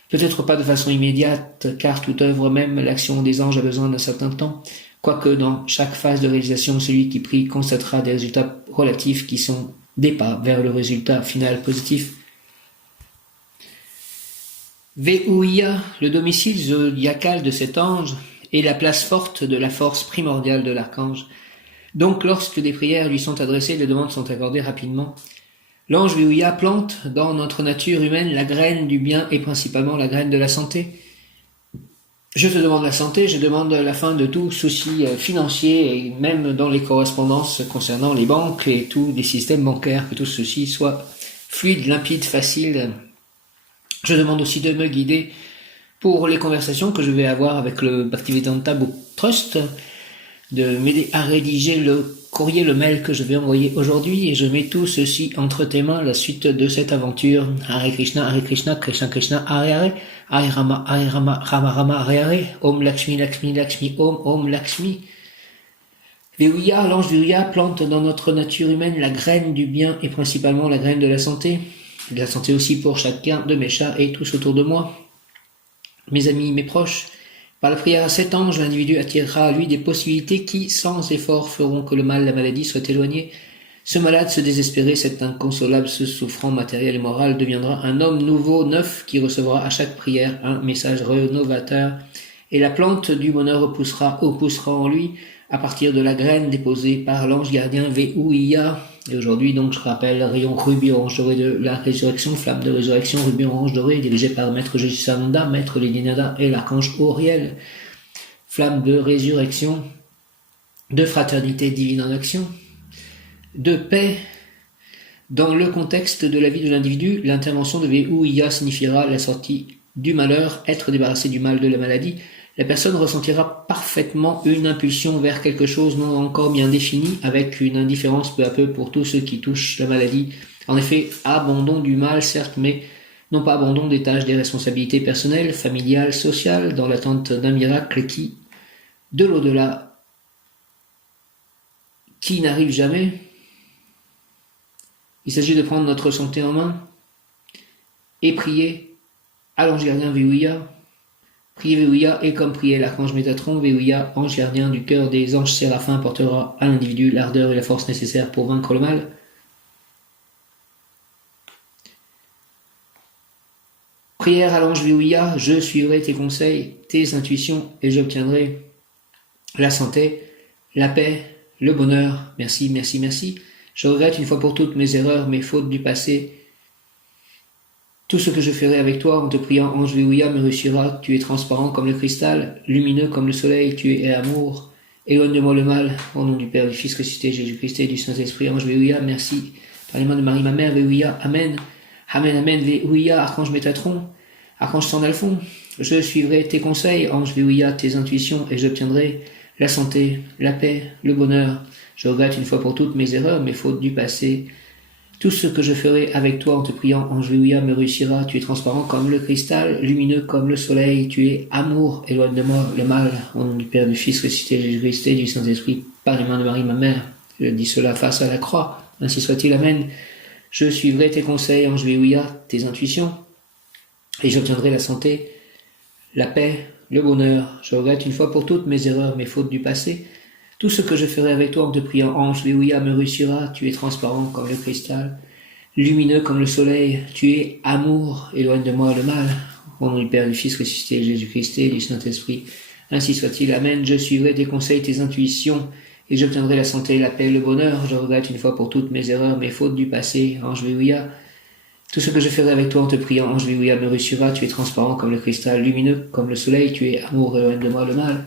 Peut-être pas de façon immédiate car toute œuvre, même l'action des anges, a besoin d'un certain temps. Quoique dans chaque phase de réalisation, celui qui prie constatera des résultats relatifs qui sont des pas vers le résultat final positif. Veuia, le domicile zodiacal de cet ange, est la place forte de la force primordiale de l'archange. Donc lorsque des prières lui sont adressées, les demandes sont accordées rapidement. L'ange Veuia plante dans notre nature humaine la graine du bien et principalement la graine de la santé. Je te demande la santé, je demande la fin de tout souci financier et même dans les correspondances concernant les banques et tous les systèmes bancaires, que tout ceci soit fluide, limpide, facile. Je demande aussi de me guider pour les conversations que je vais avoir avec le Bhaktivedanta Book Trust de m'aider à rédiger le courrier, le mail que je vais envoyer aujourd'hui, et je mets tout ceci entre tes mains, la suite de cette aventure. Hare Krishna, Krishna Krishna, Hare Hare, Hare Rama, Rama Rama, Hare Hare, Om Lakshmi, Lakshmi, Lakshmi, Om Lakshmi. Vehuya, l'ange Vehuya plante dans notre nature humaine la graine du bien et principalement la graine de la santé aussi pour chacun de mes chats et tous autour de moi, mes amis, mes proches. Par la prière à cet ange, l'individu attirera à lui des possibilités qui, sans effort, feront que le mal, la maladie soit éloigné. Ce malade, ce désespéré, cet inconsolable, ce souffrant matériel et moral deviendra un homme nouveau, neuf, qui recevra à chaque prière un message rénovateur. Et la plante du bonheur repoussera en lui à partir de la graine déposée par l'ange gardien Vehuya. Et aujourd'hui, donc, je rappelle, rayon rubis orange doré de la résurrection, flamme de résurrection, rubis orange doré, dirigé par Maître Jésus-Sananda, Maître Léninada et l'archange Auriel. Flamme de résurrection, de fraternité divine en action, de paix. Dans le contexte de la vie de l'individu, l'intervention de Vehuya signifiera la sortie du malheur, être débarrassé du mal de la maladie. La personne ressentira parfaitement une impulsion vers quelque chose non encore bien défini, avec une indifférence peu à peu pour tout ce qui touche la maladie. En effet, abandon du mal, certes, mais non pas abandon des tâches, des responsabilités personnelles, familiales, sociales, dans l'attente d'un miracle qui, de l'au-delà, qui n'arrive jamais. Il s'agit de prendre notre santé en main et prier à l'ange gardien Vehuya. Prier Vehuya et comme prier l'archange Métatron, Vehuya, ange gardien du cœur des anges séraphins, portera à l'individu l'ardeur et la force nécessaires pour vaincre le mal. Prière à l'ange Vehuya, je suivrai tes conseils, tes intuitions et j'obtiendrai la santé, la paix, le bonheur. Merci, merci, merci. Je regrette une fois pour toutes mes erreurs, mes fautes du passé. Tout ce que je ferai avec toi en te priant, ange Vehuya, me réussira. Tu es transparent comme le cristal, lumineux comme le soleil, tu es amour. Éloigne de moi le mal. Au nom du Père, du Fils ressuscité, Jésus-Christ et du Saint-Esprit, ange Vehuya, merci. Par les mains de Marie, ma mère, Vehuya, Amen. Amen, Amen, Vehuya, archange Métatron, archange Sandalphon. Je suivrai tes conseils, ange Vehuya, tes intuitions, et j'obtiendrai la santé, la paix, le bonheur. Je regrette une fois pour toutes mes erreurs, mes fautes du passé. Tout ce que je ferai avec toi en te priant, ange Vehuya, me réussira. Tu es transparent comme le cristal, lumineux comme le soleil. Tu es amour, éloigne de moi le mal. Au nom du Père, du Fils ressuscité, Jésus-Christ et du Saint-Esprit, par les mains de Marie, ma mère. Je dis cela face à la croix. Ainsi soit-il, Amen. Je suivrai tes conseils, ange Vehuya, tes intuitions, et j'obtiendrai la santé, la paix, le bonheur. Je regrette une fois pour toutes mes erreurs, mes fautes du passé. Tout ce que je ferai avec toi en te priant, ange Vehuya, me réussira. Tu es transparent comme le cristal, lumineux comme le soleil. Tu es amour, éloigne de moi le mal. Au nom du Père, du Fils ressuscité, Jésus-Christ et du Saint-Esprit. Ainsi soit-il, Amen. Je suivrai tes conseils, tes intuitions, et j'obtiendrai la santé, la paix, le bonheur. Je regrette une fois pour toutes mes erreurs, mes fautes du passé, ange Vehuya. Tout ce que je ferai avec toi en te priant, ange Vehuya, me réussira. Tu es transparent comme le cristal, lumineux comme le soleil. Tu es amour, éloigne de moi le mal.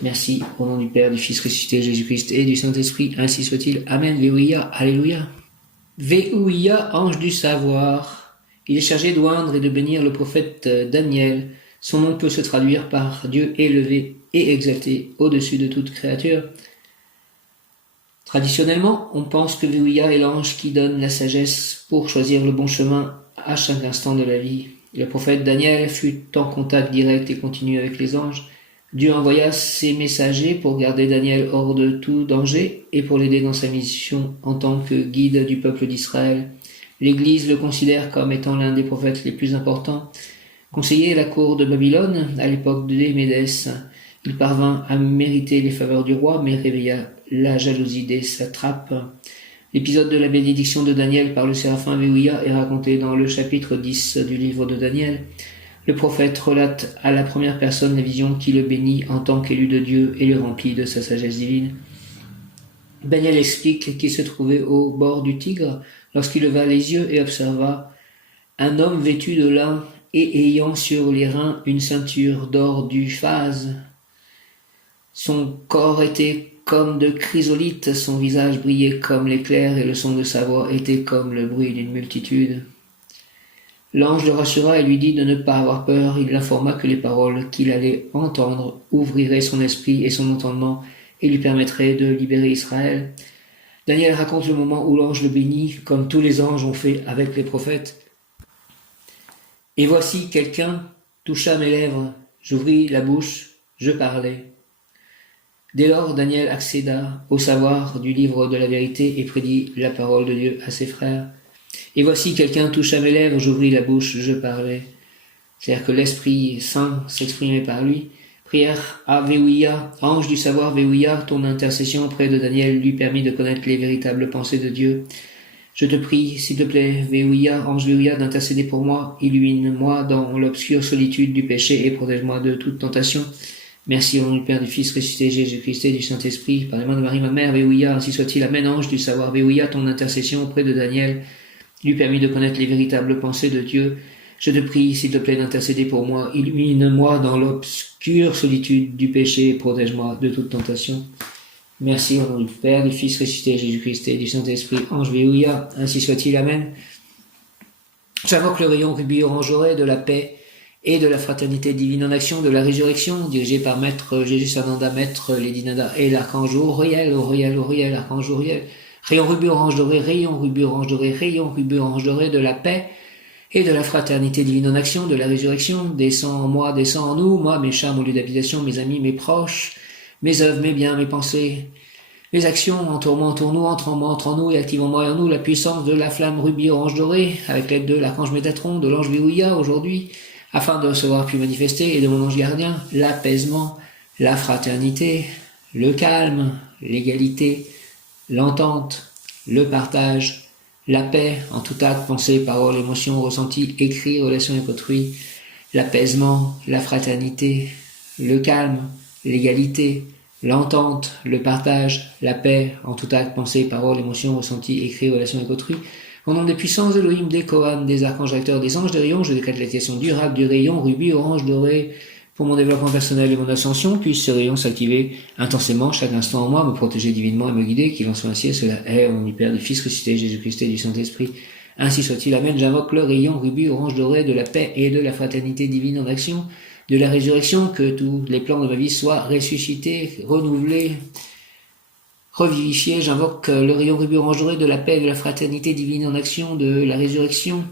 Merci, au nom du Père, du Fils ressuscité, Jésus-Christ et du Saint-Esprit, ainsi soit-il. Amen, Vehuya, Alléluia. Vehuya, ange du savoir. Il est chargé d'oindre et de bénir le prophète Daniel. Son nom peut se traduire par Dieu élevé et exalté au-dessus de toute créature. Traditionnellement, on pense que Vehuya est l'ange qui donne la sagesse pour choisir le bon chemin à chaque instant de la vie. Le prophète Daniel fut en contact direct et continu avec les anges. Dieu envoya ses messagers pour garder Daniel hors de tout danger et pour l'aider dans sa mission en tant que guide du peuple d'Israël. L'Église le considère comme étant l'un des prophètes les plus importants. Conseiller à la cour de Babylone à l'époque des Médès, il parvint à mériter les faveurs du roi mais réveilla la jalousie des satrapes. L'épisode de la bénédiction de Daniel par le séraphin Vehuya est raconté dans le chapitre 10 du livre de Daniel. Le prophète relate à la première personne la vision qui le bénit en tant qu'élu de Dieu et le remplit de sa sagesse divine. Daniel explique qu'il se trouvait au bord du Tigre lorsqu'il leva les yeux et observa un homme vêtu de lin et ayant sur les reins une ceinture d'or du phase. Son corps était comme de chrysolite, son visage brillait comme l'éclair et le son de sa voix était comme le bruit d'une multitude. L'ange le rassura et lui dit de ne pas avoir peur. Il l'informa que les paroles qu'il allait entendre ouvriraient son esprit et son entendement et lui permettrait de libérer Israël. Daniel raconte le moment où l'ange le bénit, comme tous les anges ont fait avec les prophètes. Et voici, quelqu'un toucha mes lèvres, j'ouvris la bouche, je parlais. Dès lors, Daniel accéda au savoir du livre de la vérité et prédit la parole de Dieu à ses frères. Et voici, quelqu'un toucha mes lèvres, j'ouvris la bouche, je parlais. C'est-à-dire que l'Esprit Saint s'exprimait par lui. Prière à Véouïa, ange du savoir Véouïa, ton intercession auprès de Daniel lui permit de connaître les véritables pensées de Dieu. Je te prie, s'il te plaît, Véouïa, ange Véouïa, d'intercéder pour moi, illumine-moi dans l'obscure solitude du péché et protège-moi de toute tentation. Merci au nom du Père, du Fils, ressuscité Jésus-Christ et du Saint-Esprit, par les mains de Marie, ma mère, Véouïa, ainsi soit-il. Amen, ange du savoir Véouïa, ton intercession auprès de Daniel lui permit de connaître les véritables pensées de Dieu. Je te prie, s'il te plaît, d'intercéder pour moi. Illumine-moi dans l'obscure solitude du péché et protège-moi de toute tentation. Merci au nom du Père, du Fils ressuscité, Jésus-Christ et du Saint-Esprit. Ange Véouïa, ainsi soit-il. Amen. J'invoque le rayon rubis orange-doré de la paix et de la fraternité divine en action de la résurrection, dirigé par Maître Jésus Sananda, Maître Lady Nada et l'Archange Uriel, Archange Uriel. Rayon rubis orange-doré, rayon rubis orange-doré, rayon rubis orange-doré de la paix et de la fraternité divine en action, de la résurrection, descend en moi, descend en nous, moi, mes chats, mon lieu d'habitation, mes amis, mes proches, mes œuvres, mes biens, mes pensées, mes actions, entoure-moi, entoure-nous, entre en moi, entre en nous, et active en moi et en nous la puissance de la flamme rubis orange dorée, avec l'aide de l'archange Métatron, de l'ange Véouïa, aujourd'hui, afin de recevoir puis manifester, et de mon ange gardien, l'apaisement, la fraternité, le calme, l'égalité, l'entente, le partage, la paix en tout acte, pensée, parole, émotion, ressenti, écrit, relation avec autrui, l'apaisement, la fraternité, le calme, l'égalité, l'entente, le partage, la paix en tout acte, pensée, parole, émotion, ressenti, écrit, relation avec autrui. Au nom des puissances Elohim, des Kohan, des archanges acteurs, des anges des rayons, je décrète l'activation durable du rayon rubis, orange, doré, pour mon développement personnel et mon ascension, puisse ce rayon s'activer intensément chaque instant en moi, me protéger divinement et me guider, qu'il en soit ainsi, cela est au nom du Père, du Fils ressuscité, Jésus-Christ et du Saint-Esprit. Ainsi soit-il. Amen. J'invoque le rayon rubis, orange, doré de la paix et de la fraternité divine en action, de la résurrection, que tous les plans de ma vie soient ressuscités, renouvelés, revivifiés. J'invoque le rayon rubis, orange, doré de la paix et de la fraternité divine en action, de la résurrection,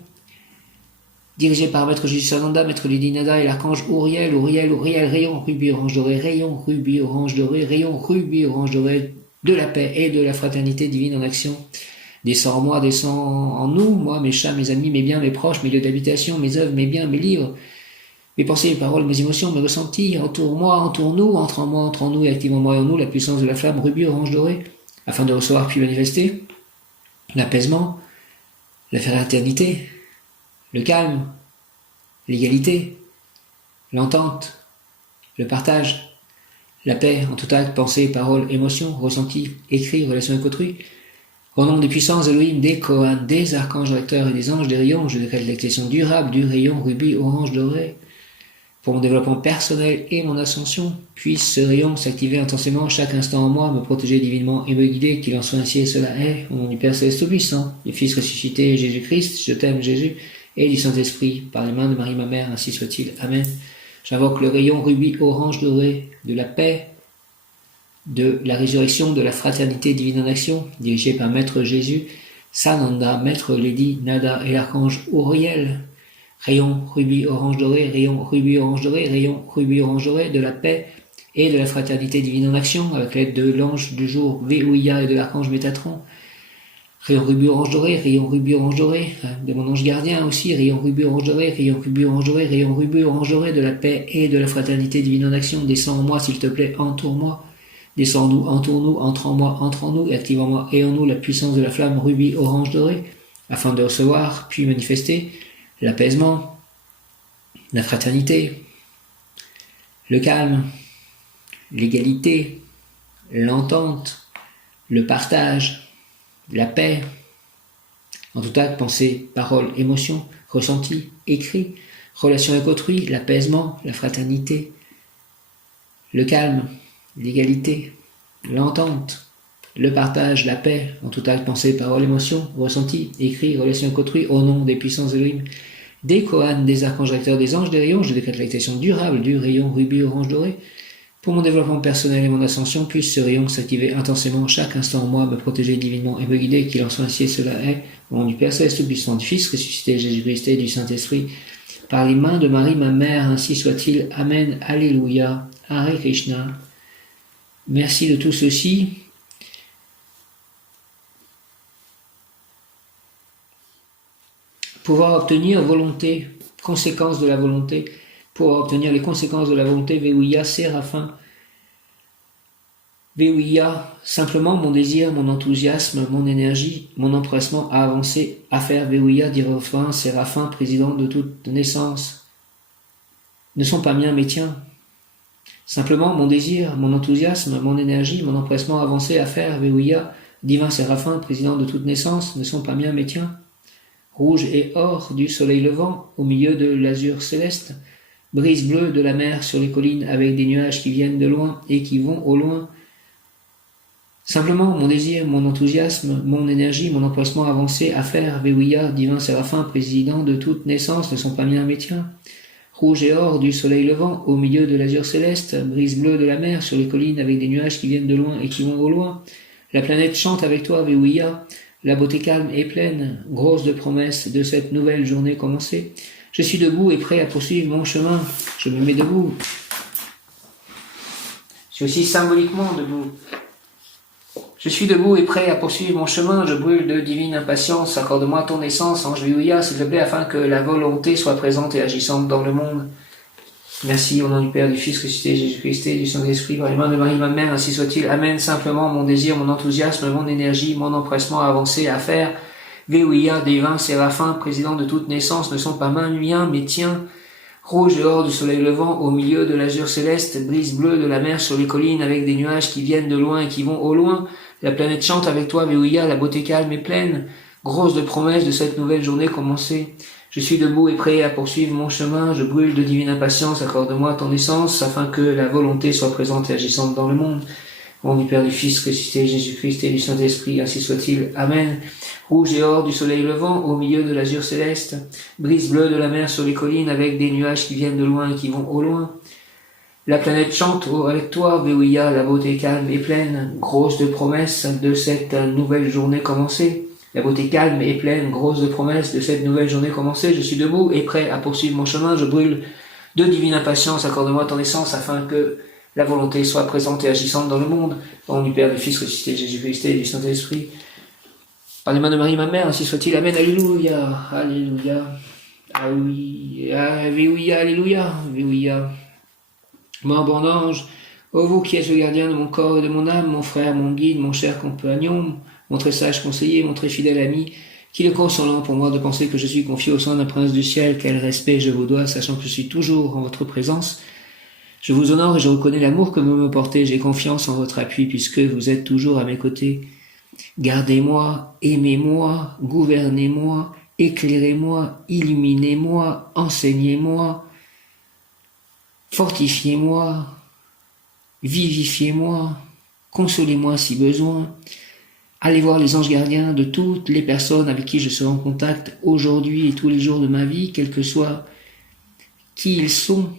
dirigé par Maître Jésus Sananda, Maître Lady Nada et l'archange Uriel, rayon rubis orange doré, rayon rubis orange doré, rayon rubis orange doré, de la paix et de la fraternité divine en action. Descends en moi, descends en nous, moi, mes chats, mes amis, mes biens, mes proches, mes lieux d'habitation, mes œuvres, mes biens, mes livres, mes pensées, mes paroles, mes émotions, mes ressentis, entoure-moi, entoure-nous, entre en moi, entre en nous et active en moi et en nous la puissance de la flamme rubis orange doré, afin de recevoir puis manifester l'apaisement, la fraternité, le calme, l'égalité, l'entente, le partage, la paix en tout acte, pensée, parole, émotion, ressenti, écrit, relation avec autrui. Au nom des puissances Elohim, des Kohan, des archanges recteurs et des anges des rayons, je décrète l'activation durable du rayon rubis orange doré. Pour mon développement personnel et mon ascension, puisse ce rayon s'activer intensément chaque instant en moi, me protéger divinement et me guider, qu'il en soit ainsi et cela est, au nom du Père Céleste Tout-Puissant, du Fils ressuscité Jésus-Christ, je t'aime Jésus, et du Saint-Esprit, par les mains de Marie ma mère, ainsi soit-il. Amen. J'invoque le rayon rubis orange doré de la paix, de la résurrection, de la fraternité divine en action, dirigé par Maître Jésus, Sananda, Maître Lady Nada et l'archange Uriel. Rayon rubis orange doré, rayon rubis orange doré, rayon rubis orange doré, de la paix et de la fraternité divine en action, avec l'aide de l'ange du jour Véouïa et de l'archange Métatron. Rayon rubis orange doré, de mon ange gardien aussi, rayon rubis orange doré, rayon rubis orange doré, rayon rubis orange doré, de la paix et de la fraternité divine en action, descends en moi s'il te plaît, entoure-moi, descends en nous, entoure-nous, entre en moi, entre en nous, et active en moi et en nous la puissance de la flamme rubis orange doré, afin de recevoir, puis manifester, l'apaisement, la fraternité, le calme, l'égalité, l'entente, le partage, la paix, en tout acte, pensée, parole, émotion, ressenti, écrit, relation avec autrui, l'apaisement, la fraternité, le calme, l'égalité, l'entente, le partage, la paix, en tout acte, pensée, parole, émotion, ressenti, écrit, relation avec autrui, au nom des puissances Elohim, des Kohan, des archanges recteurs, des anges des rayons, je décrète l'activation durable du rayon rubis orange doré, Pour mon développement personnel et mon ascension, puisse ce rayon s'activer intensément chaque instant en moi, me protéger divinement et me guider, qu'il en soit ainsi et cela est. Au nom du Père Céleste, du Sang, du Fils ressuscité, Jésus-Christ et du Saint-Esprit, par les mains de Marie, ma mère, ainsi soit-il. Amen. Alléluia. Hare Krishna. Merci de tout ceci. Pouvoir obtenir volonté, conséquences de la volonté, pour obtenir les conséquences de la volonté, Véouïa, Séraphin. Véouïa, simplement mon désir, mon enthousiasme, mon énergie, mon empressement à avancer, à faire. Véouïa, Dirofin, Séraphin, président de toute naissance, ne sont pas miens mais tiens. Simplement mon désir, mon enthousiasme, mon énergie, mon empressement à avancer, à faire. Véouïa, divin Séraphin, président de toute naissance, ne sont pas miens mais tiens. Rouge et or du soleil levant, au milieu de l'azur céleste, brise bleue de la mer sur les collines avec des nuages qui viennent de loin et qui vont au loin. Simplement mon désir, mon enthousiasme, mon énergie, mon empressement à avancer, à faire. Véouïa, divin Séraphin, président de toute naissance, ne sont pas miens mais tiens. Rouge et or du soleil levant, au milieu de l'azur céleste, brise bleue de la mer sur les collines avec des nuages qui viennent de loin et qui vont au loin. La planète chante avec toi, Véouïa. La beauté calme et pleine, grosse de promesses de cette nouvelle journée commencée. Je suis debout et prêt à poursuivre mon chemin. Je me mets debout. Je suis aussi symboliquement debout. Je suis debout et prêt à poursuivre mon chemin. Je brûle de divine impatience. Accorde-moi ton essence, ange Véouïa, s'il te plaît, afin que la volonté soit présente et agissante dans le monde. Merci, au nom du Père, du Fils ressuscité, Jésus-Christ et du Saint-Esprit, par les mains de Marie, ma mère, ainsi soit-il. Amen. Simplement mon désir, mon enthousiasme, mon énergie, mon empressement à avancer, à faire. Véouïa, divin Séraphin, président de toute naissance, ne sont pas miens mais tiens. Rouge et or du soleil levant, au milieu de l'azur céleste, brise bleue de la mer sur les collines avec des nuages qui viennent de loin et qui vont au loin. La planète chante avec toi, Véouïa, la beauté calme et pleine, grosse de promesses de cette nouvelle journée commencée. Je suis debout et prêt à poursuivre mon chemin, je brûle de divine impatience, accorde-moi ton essence, afin que la volonté soit présente et agissante dans le monde. Au nom du Père, du Fils ressuscité, Jésus-Christ et du Saint-Esprit, ainsi soit-il. Amen. Rouge et or du soleil levant, au milieu de l'azur céleste, brise bleue de la mer sur les collines avec des nuages qui viennent de loin et qui vont au loin. La planète chante avec toi, Véouïa, la beauté calme et pleine, grosse de promesses de cette nouvelle journée commencée. La beauté calme et pleine, grosse de promesses de cette nouvelle journée commencée. Je suis debout et prêt à poursuivre mon chemin. Je brûle de divine impatience. Accorde-moi ton essence afin que la volonté soit présente et agissante dans le monde. Au nom du Père, du Fils ressuscité, Jésus-Christ et du Saint-Esprit. Par les mains de Marie, ma mère, ainsi soit-il. Amen. Alléluia. Alléluia. Ah oui. Véouïa. Alléluia. Véouïa. Mon bon ange, ô vous qui êtes le gardien de mon corps et de mon âme, mon frère, mon guide, mon cher compagnon, mon très sage conseiller, mon très fidèle ami, qu'il est consolant pour moi de penser que je suis confié au sein d'un prince du ciel, quel respect je vous dois, sachant que je suis toujours en votre présence. Je vous honore et je reconnais l'amour que vous me portez, j'ai confiance en votre appui, puisque vous êtes toujours à mes côtés. Gardez-moi, aimez-moi, gouvernez-moi, éclairez-moi, illuminez-moi, enseignez-moi, fortifiez-moi, vivifiez-moi, consolez-moi si besoin. Allez voir les anges gardiens de toutes les personnes avec qui je serai en contact aujourd'hui et tous les jours de ma vie, quels que soient qui ils sont,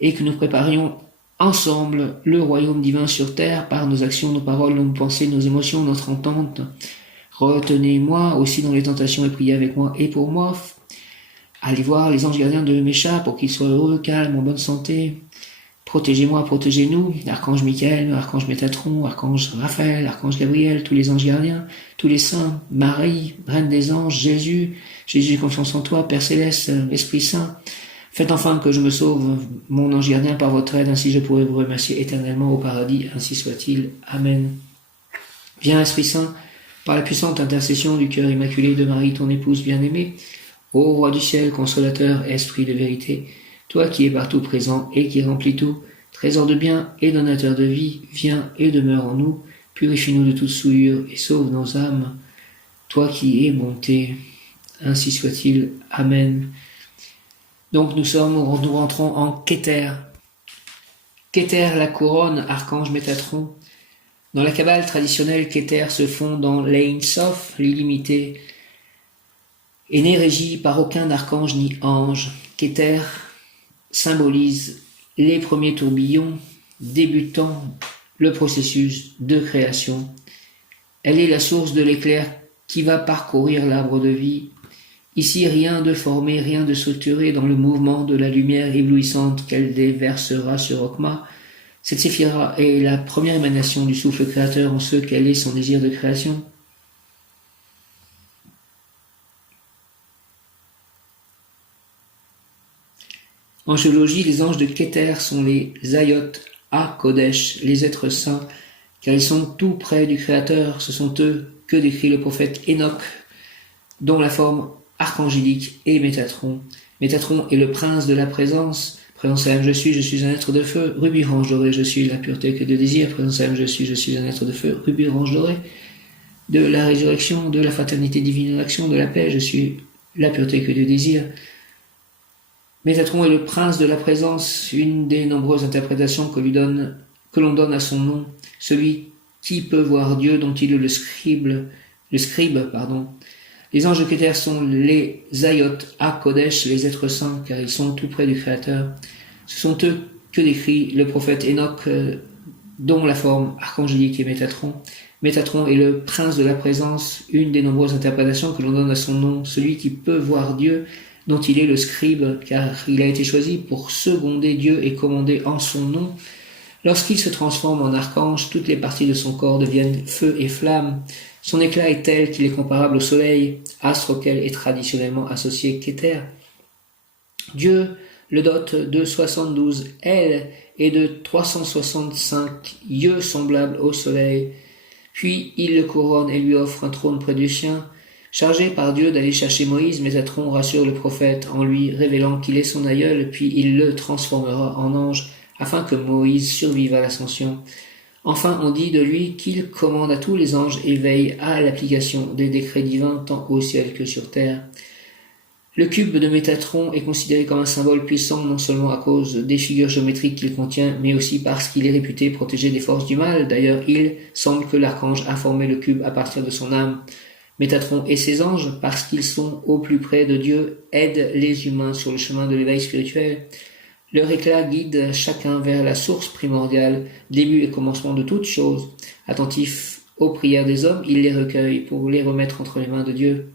et que nous préparions ensemble le royaume divin sur terre par nos actions, nos paroles, nos pensées, nos émotions, notre entente. Retenez-moi aussi dans les tentations et priez avec moi et pour moi. Allez voir les anges gardiens de Mécha pour qu'ils soient heureux, calmes, en bonne santé. Protégez-moi, protégez-nous, archange Michael, archange Métatron, archange Raphaël, archange Gabriel, tous les anges gardiens, tous les saints, Marie, reine des anges, Jésus, j'ai confiance en toi, Père Céleste, Esprit Saint. Faites enfin que je me sauve, mon ange gardien, par votre aide, ainsi je pourrai vous remercier éternellement au paradis, ainsi soit-il. Amen. Viens, Esprit Saint, par la puissante intercession du cœur immaculé de Marie, ton épouse bien-aimée, ô Roi du ciel, consolateur, Esprit de vérité, toi qui es partout présent et qui remplis tout, trésor de bien et donateur de vie, viens et demeure en nous, purifie-nous de toute souillure et sauve nos âmes. Toi qui es bonté, ainsi soit-il. Amen. Donc nous rentrons en Keter. Keter, la couronne, archange Métatron. Dans la Kabbale traditionnelle, Keter se fond dans l'Ein Sof, l'illimité, et n'est régi par aucun archange ni ange. Keter symbolise les premiers tourbillons débutant le processus de création. Elle est la source de l'éclair qui va parcourir l'arbre de vie. Ici, rien de formé, rien de structuré dans le mouvement de la lumière éblouissante qu'elle déversera sur Okma. Cette séphira est la première émanation du souffle créateur en ce qu'elle est son désir de création. En géologie, les anges de Keter sont les Zayot à Kodesh, les êtres saints, car ils sont tout près du Créateur. Ce sont eux que décrit le prophète Enoch, dont la forme archangélique est Métatron. Métatron est le prince de la présence. Présence même, je suis un être de feu. Rubis range doré, je suis la pureté que de désir. Présence même, je suis un être de feu. Rubis range doré, de la résurrection, de la fraternité divine en action, de la paix, je suis la pureté que de désir. Métatron est le prince de la présence, une des nombreuses interprétations que l'on donne à son nom, celui qui peut voir Dieu, dont il est le scribe. Les anges de Keter sont les Zayot à Kodesh, les êtres saints, car ils sont tout près du Créateur. Ce sont eux que décrit le prophète Enoch, dont la forme archangélique est Métatron. Métatron est le prince de la présence, une des nombreuses interprétations que l'on donne à son nom, celui qui peut voir Dieu, dont il est le scribe, car il a été choisi pour seconder Dieu et commander en son nom. Lorsqu'il se transforme en archange, toutes les parties de son corps deviennent feu et flamme. Son éclat est tel qu'il est comparable au soleil, astre auquel est traditionnellement associé Keter. Dieu le dote de 72 ailes et de 365 yeux semblables au soleil. Puis il le couronne et lui offre un trône près du sien. Chargé par Dieu d'aller chercher Moïse, Métatron rassure le prophète en lui révélant qu'il est son aïeul, puis il le transformera en ange afin que Moïse survive à l'ascension. Enfin, on dit de lui qu'il commande à tous les anges et veille à l'application des décrets divins tant au ciel que sur terre. Le cube de Métatron est considéré comme un symbole puissant non seulement à cause des figures géométriques qu'il contient, mais aussi parce qu'il est réputé protéger des forces du mal. D'ailleurs, il semble que l'archange a formé le cube à partir de son âme. Métatron et ses anges, parce qu'ils sont au plus près de Dieu, aident les humains sur le chemin de l'éveil spirituel. Leur éclat guide chacun vers la source primordiale, début et commencement de toutes choses. Attentif aux prières des hommes, il les recueille pour les remettre entre les mains de Dieu.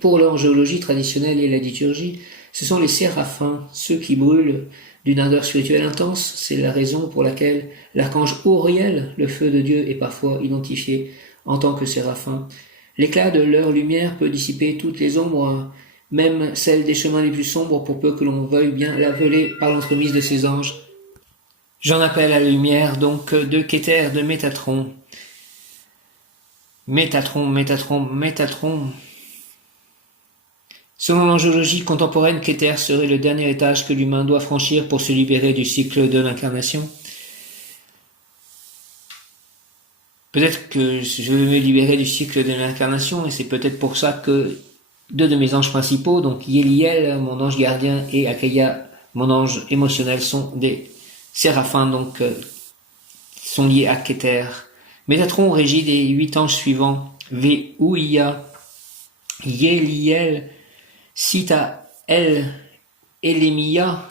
Pour l'angéologie traditionnelle et la liturgie, ce sont les séraphins, ceux qui brûlent d'une ardeur spirituelle intense. C'est la raison pour laquelle l'archange Uriel, le feu de Dieu, est parfois identifié en tant que séraphin. L'éclat de leur lumière peut dissiper toutes les ombres, même celles des chemins les plus sombres, pour peu que l'on veuille bien l'appeler par l'entremise de ses anges. J'en appelle à la lumière, donc, de Keter, de Métatron. Métatron. Selon l'angéologie contemporaine, Keter serait le dernier étage que l'humain doit franchir pour se libérer du cycle de l'incarnation. Peut-être que je vais me libérer du cycle de l'incarnation, et c'est peut-être pour ça que deux de mes anges principaux, donc Yéliel, mon ange gardien, et Akeya, mon ange émotionnel, sont des séraphins, donc sont liés à Keter. Métatron régit les 8 anges suivants: Ve'ouia, Yéliel, Sitael, Elémia,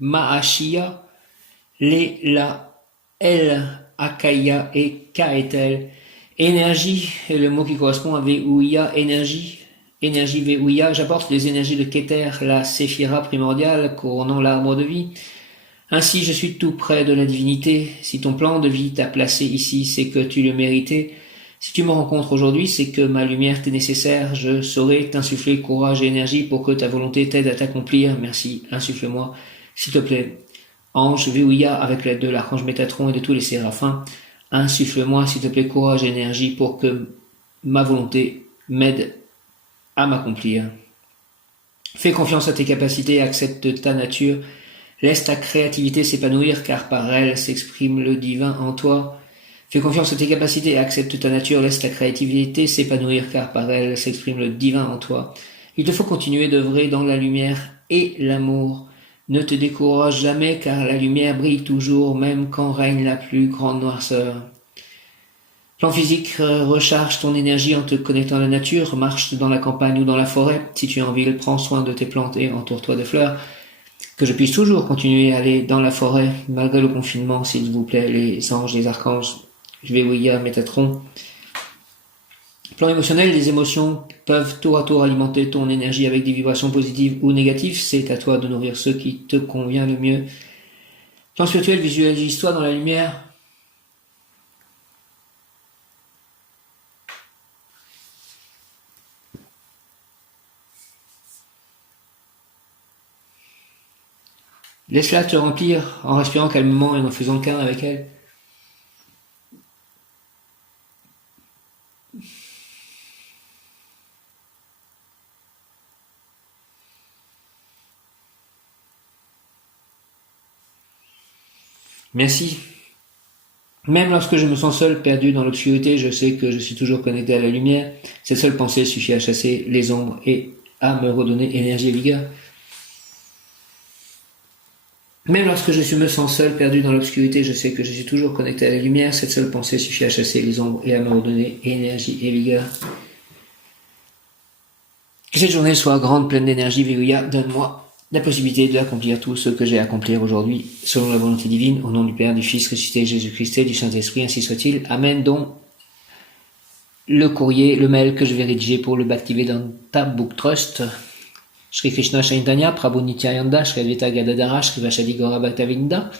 Maachia, Léla, El, Akaya et Kaetel. Énergie est le mot qui correspond à Ve'ouia, énergie Ve'ouia. J'apporte les énergies de Keter, la séphira primordiale, couronnant l'arbre de vie. Ainsi, je suis tout près de la divinité. Si ton plan de vie t'a placé ici, c'est que tu le méritais. Si tu me rencontres aujourd'hui, c'est que ma lumière t'est nécessaire. Je saurai t'insuffler courage et énergie pour que ta volonté t'aide à t'accomplir. Merci, insuffle-moi, s'il te plaît. Ange Ve'ouia, avec l'aide de l'archange Métatron et de tous les séraphins, insuffle-moi, s'il te plaît, courage et énergie pour que ma volonté m'aide à m'accomplir. Fais confiance à tes capacités, accepte ta nature, laisse ta créativité s'épanouir, car par elle s'exprime le divin en toi. Fais confiance à tes capacités, accepte ta nature, laisse ta créativité s'épanouir, car par elle s'exprime le divin en toi. Il te faut continuer d'œuvrer dans la lumière et l'amour. Ne te décourage jamais, car la lumière brille toujours, même quand règne la plus grande noirceur. Plan physique, recharge ton énergie en te connectant à la nature, marche dans la campagne ou dans la forêt. Si tu es en ville, prends soin de tes plantes et entoure-toi de fleurs. Que je puisse toujours continuer à aller dans la forêt, malgré le confinement, s'il vous plaît, les anges, les archanges, Veouya, Métatron. Plan émotionnel, les émotions peuvent tour à tour alimenter ton énergie avec des vibrations positives ou négatives. C'est à toi de nourrir ce qui te convient le mieux. Plan spirituel, visualise-toi dans la lumière. Laisse-la te remplir en respirant calmement et en faisant le câlin avec elle. Merci. Même lorsque je me sens seul, perdu dans l'obscurité, je sais que je suis toujours connecté à la lumière. Cette seule pensée suffit à chasser les ombres et à me redonner énergie et vigueur. Même lorsque je me sens seul, perdu dans l'obscurité, je sais que je suis toujours connecté à la lumière. Cette seule pensée suffit à chasser les ombres et à me redonner énergie et vigueur. Que cette journée soit grande, pleine d'énergie, Veouya, donne-moi la possibilité d'accomplir tout ce que j'ai à accomplir aujourd'hui, selon la volonté divine, au nom du Père, du Fils, ressuscité, Jésus-Christ et du Saint-Esprit, ainsi soit-il. Amen. Donc, le courrier, le mail que je vais rédiger pour le Bhaktivedanta Book Trust. Shri Krishna Chaitanya, Prabhu Nityananda, Shri Advaita Gadadhara, Shri Vashadi Gaura Bhaktavinda.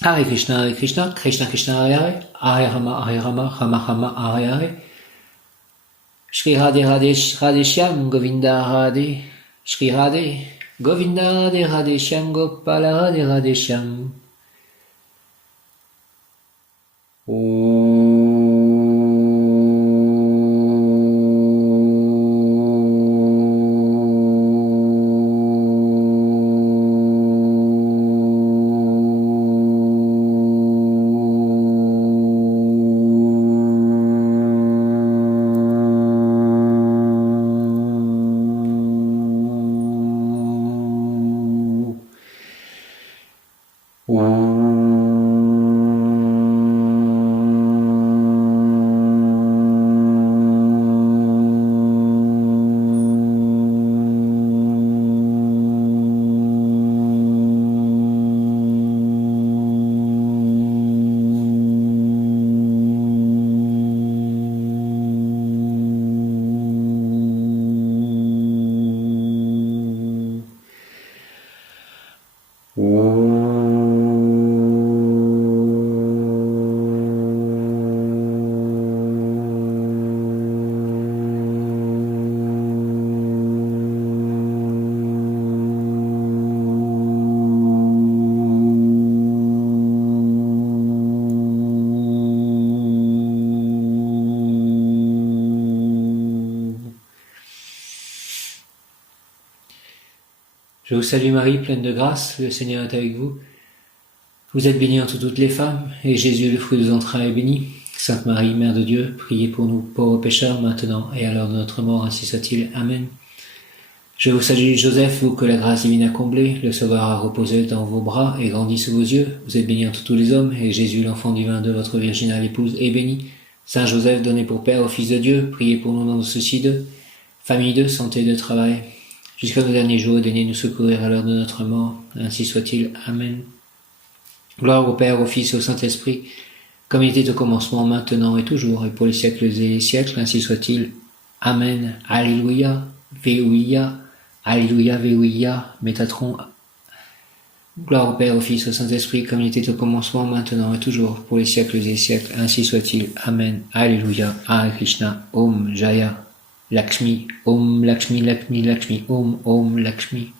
Hare Krishna, Krishna Krishna, Hare Hare, Rama Rama, Hare Hare. Shri Radhe Radhe Radhe Shyam, Govinda Radhe, Shri Radhe, Govinda Radhe Radhe Shyam, Gopala Radhe Radhe Shyam. Je vous salue Marie, pleine de grâce, le Seigneur est avec vous. Vous êtes bénie entre toutes les femmes, et Jésus, le fruit de vos entrailles, est béni. Sainte Marie, Mère de Dieu, priez pour nous pauvres pécheurs, maintenant et à l'heure de notre mort, ainsi soit-il. Amen. Je vous salue Joseph, vous que la grâce divine a comblé, le Sauveur a reposé dans vos bras et grandi sous vos yeux. Vous êtes bénie entre tous les hommes, et Jésus, l'enfant divin de votre virginale épouse, est béni. Saint Joseph, donné pour Père au Fils de Dieu, priez pour nous dans nos soucis de famille, de santé, de travail. Jusqu'à nos derniers jours, daignez nous secourir à l'heure de notre mort, ainsi soit-il. Amen. Gloire au Père, au Fils et au Saint-Esprit, comme il était au commencement, maintenant et toujours, et pour les siècles et les siècles, ainsi soit-il. Amen. Alléluia, Veouya, Alléluia, Veouya, Métatron. Gloire au Père, au Fils et au Saint-Esprit, comme il était au commencement, maintenant et toujours, pour les siècles et les siècles, ainsi soit-il. Amen. Alléluia, Hare Krishna, Om Jaya. Lakshmi, Om Lakshmi, Lakshmi, Lakshmi, Om Lakshmi.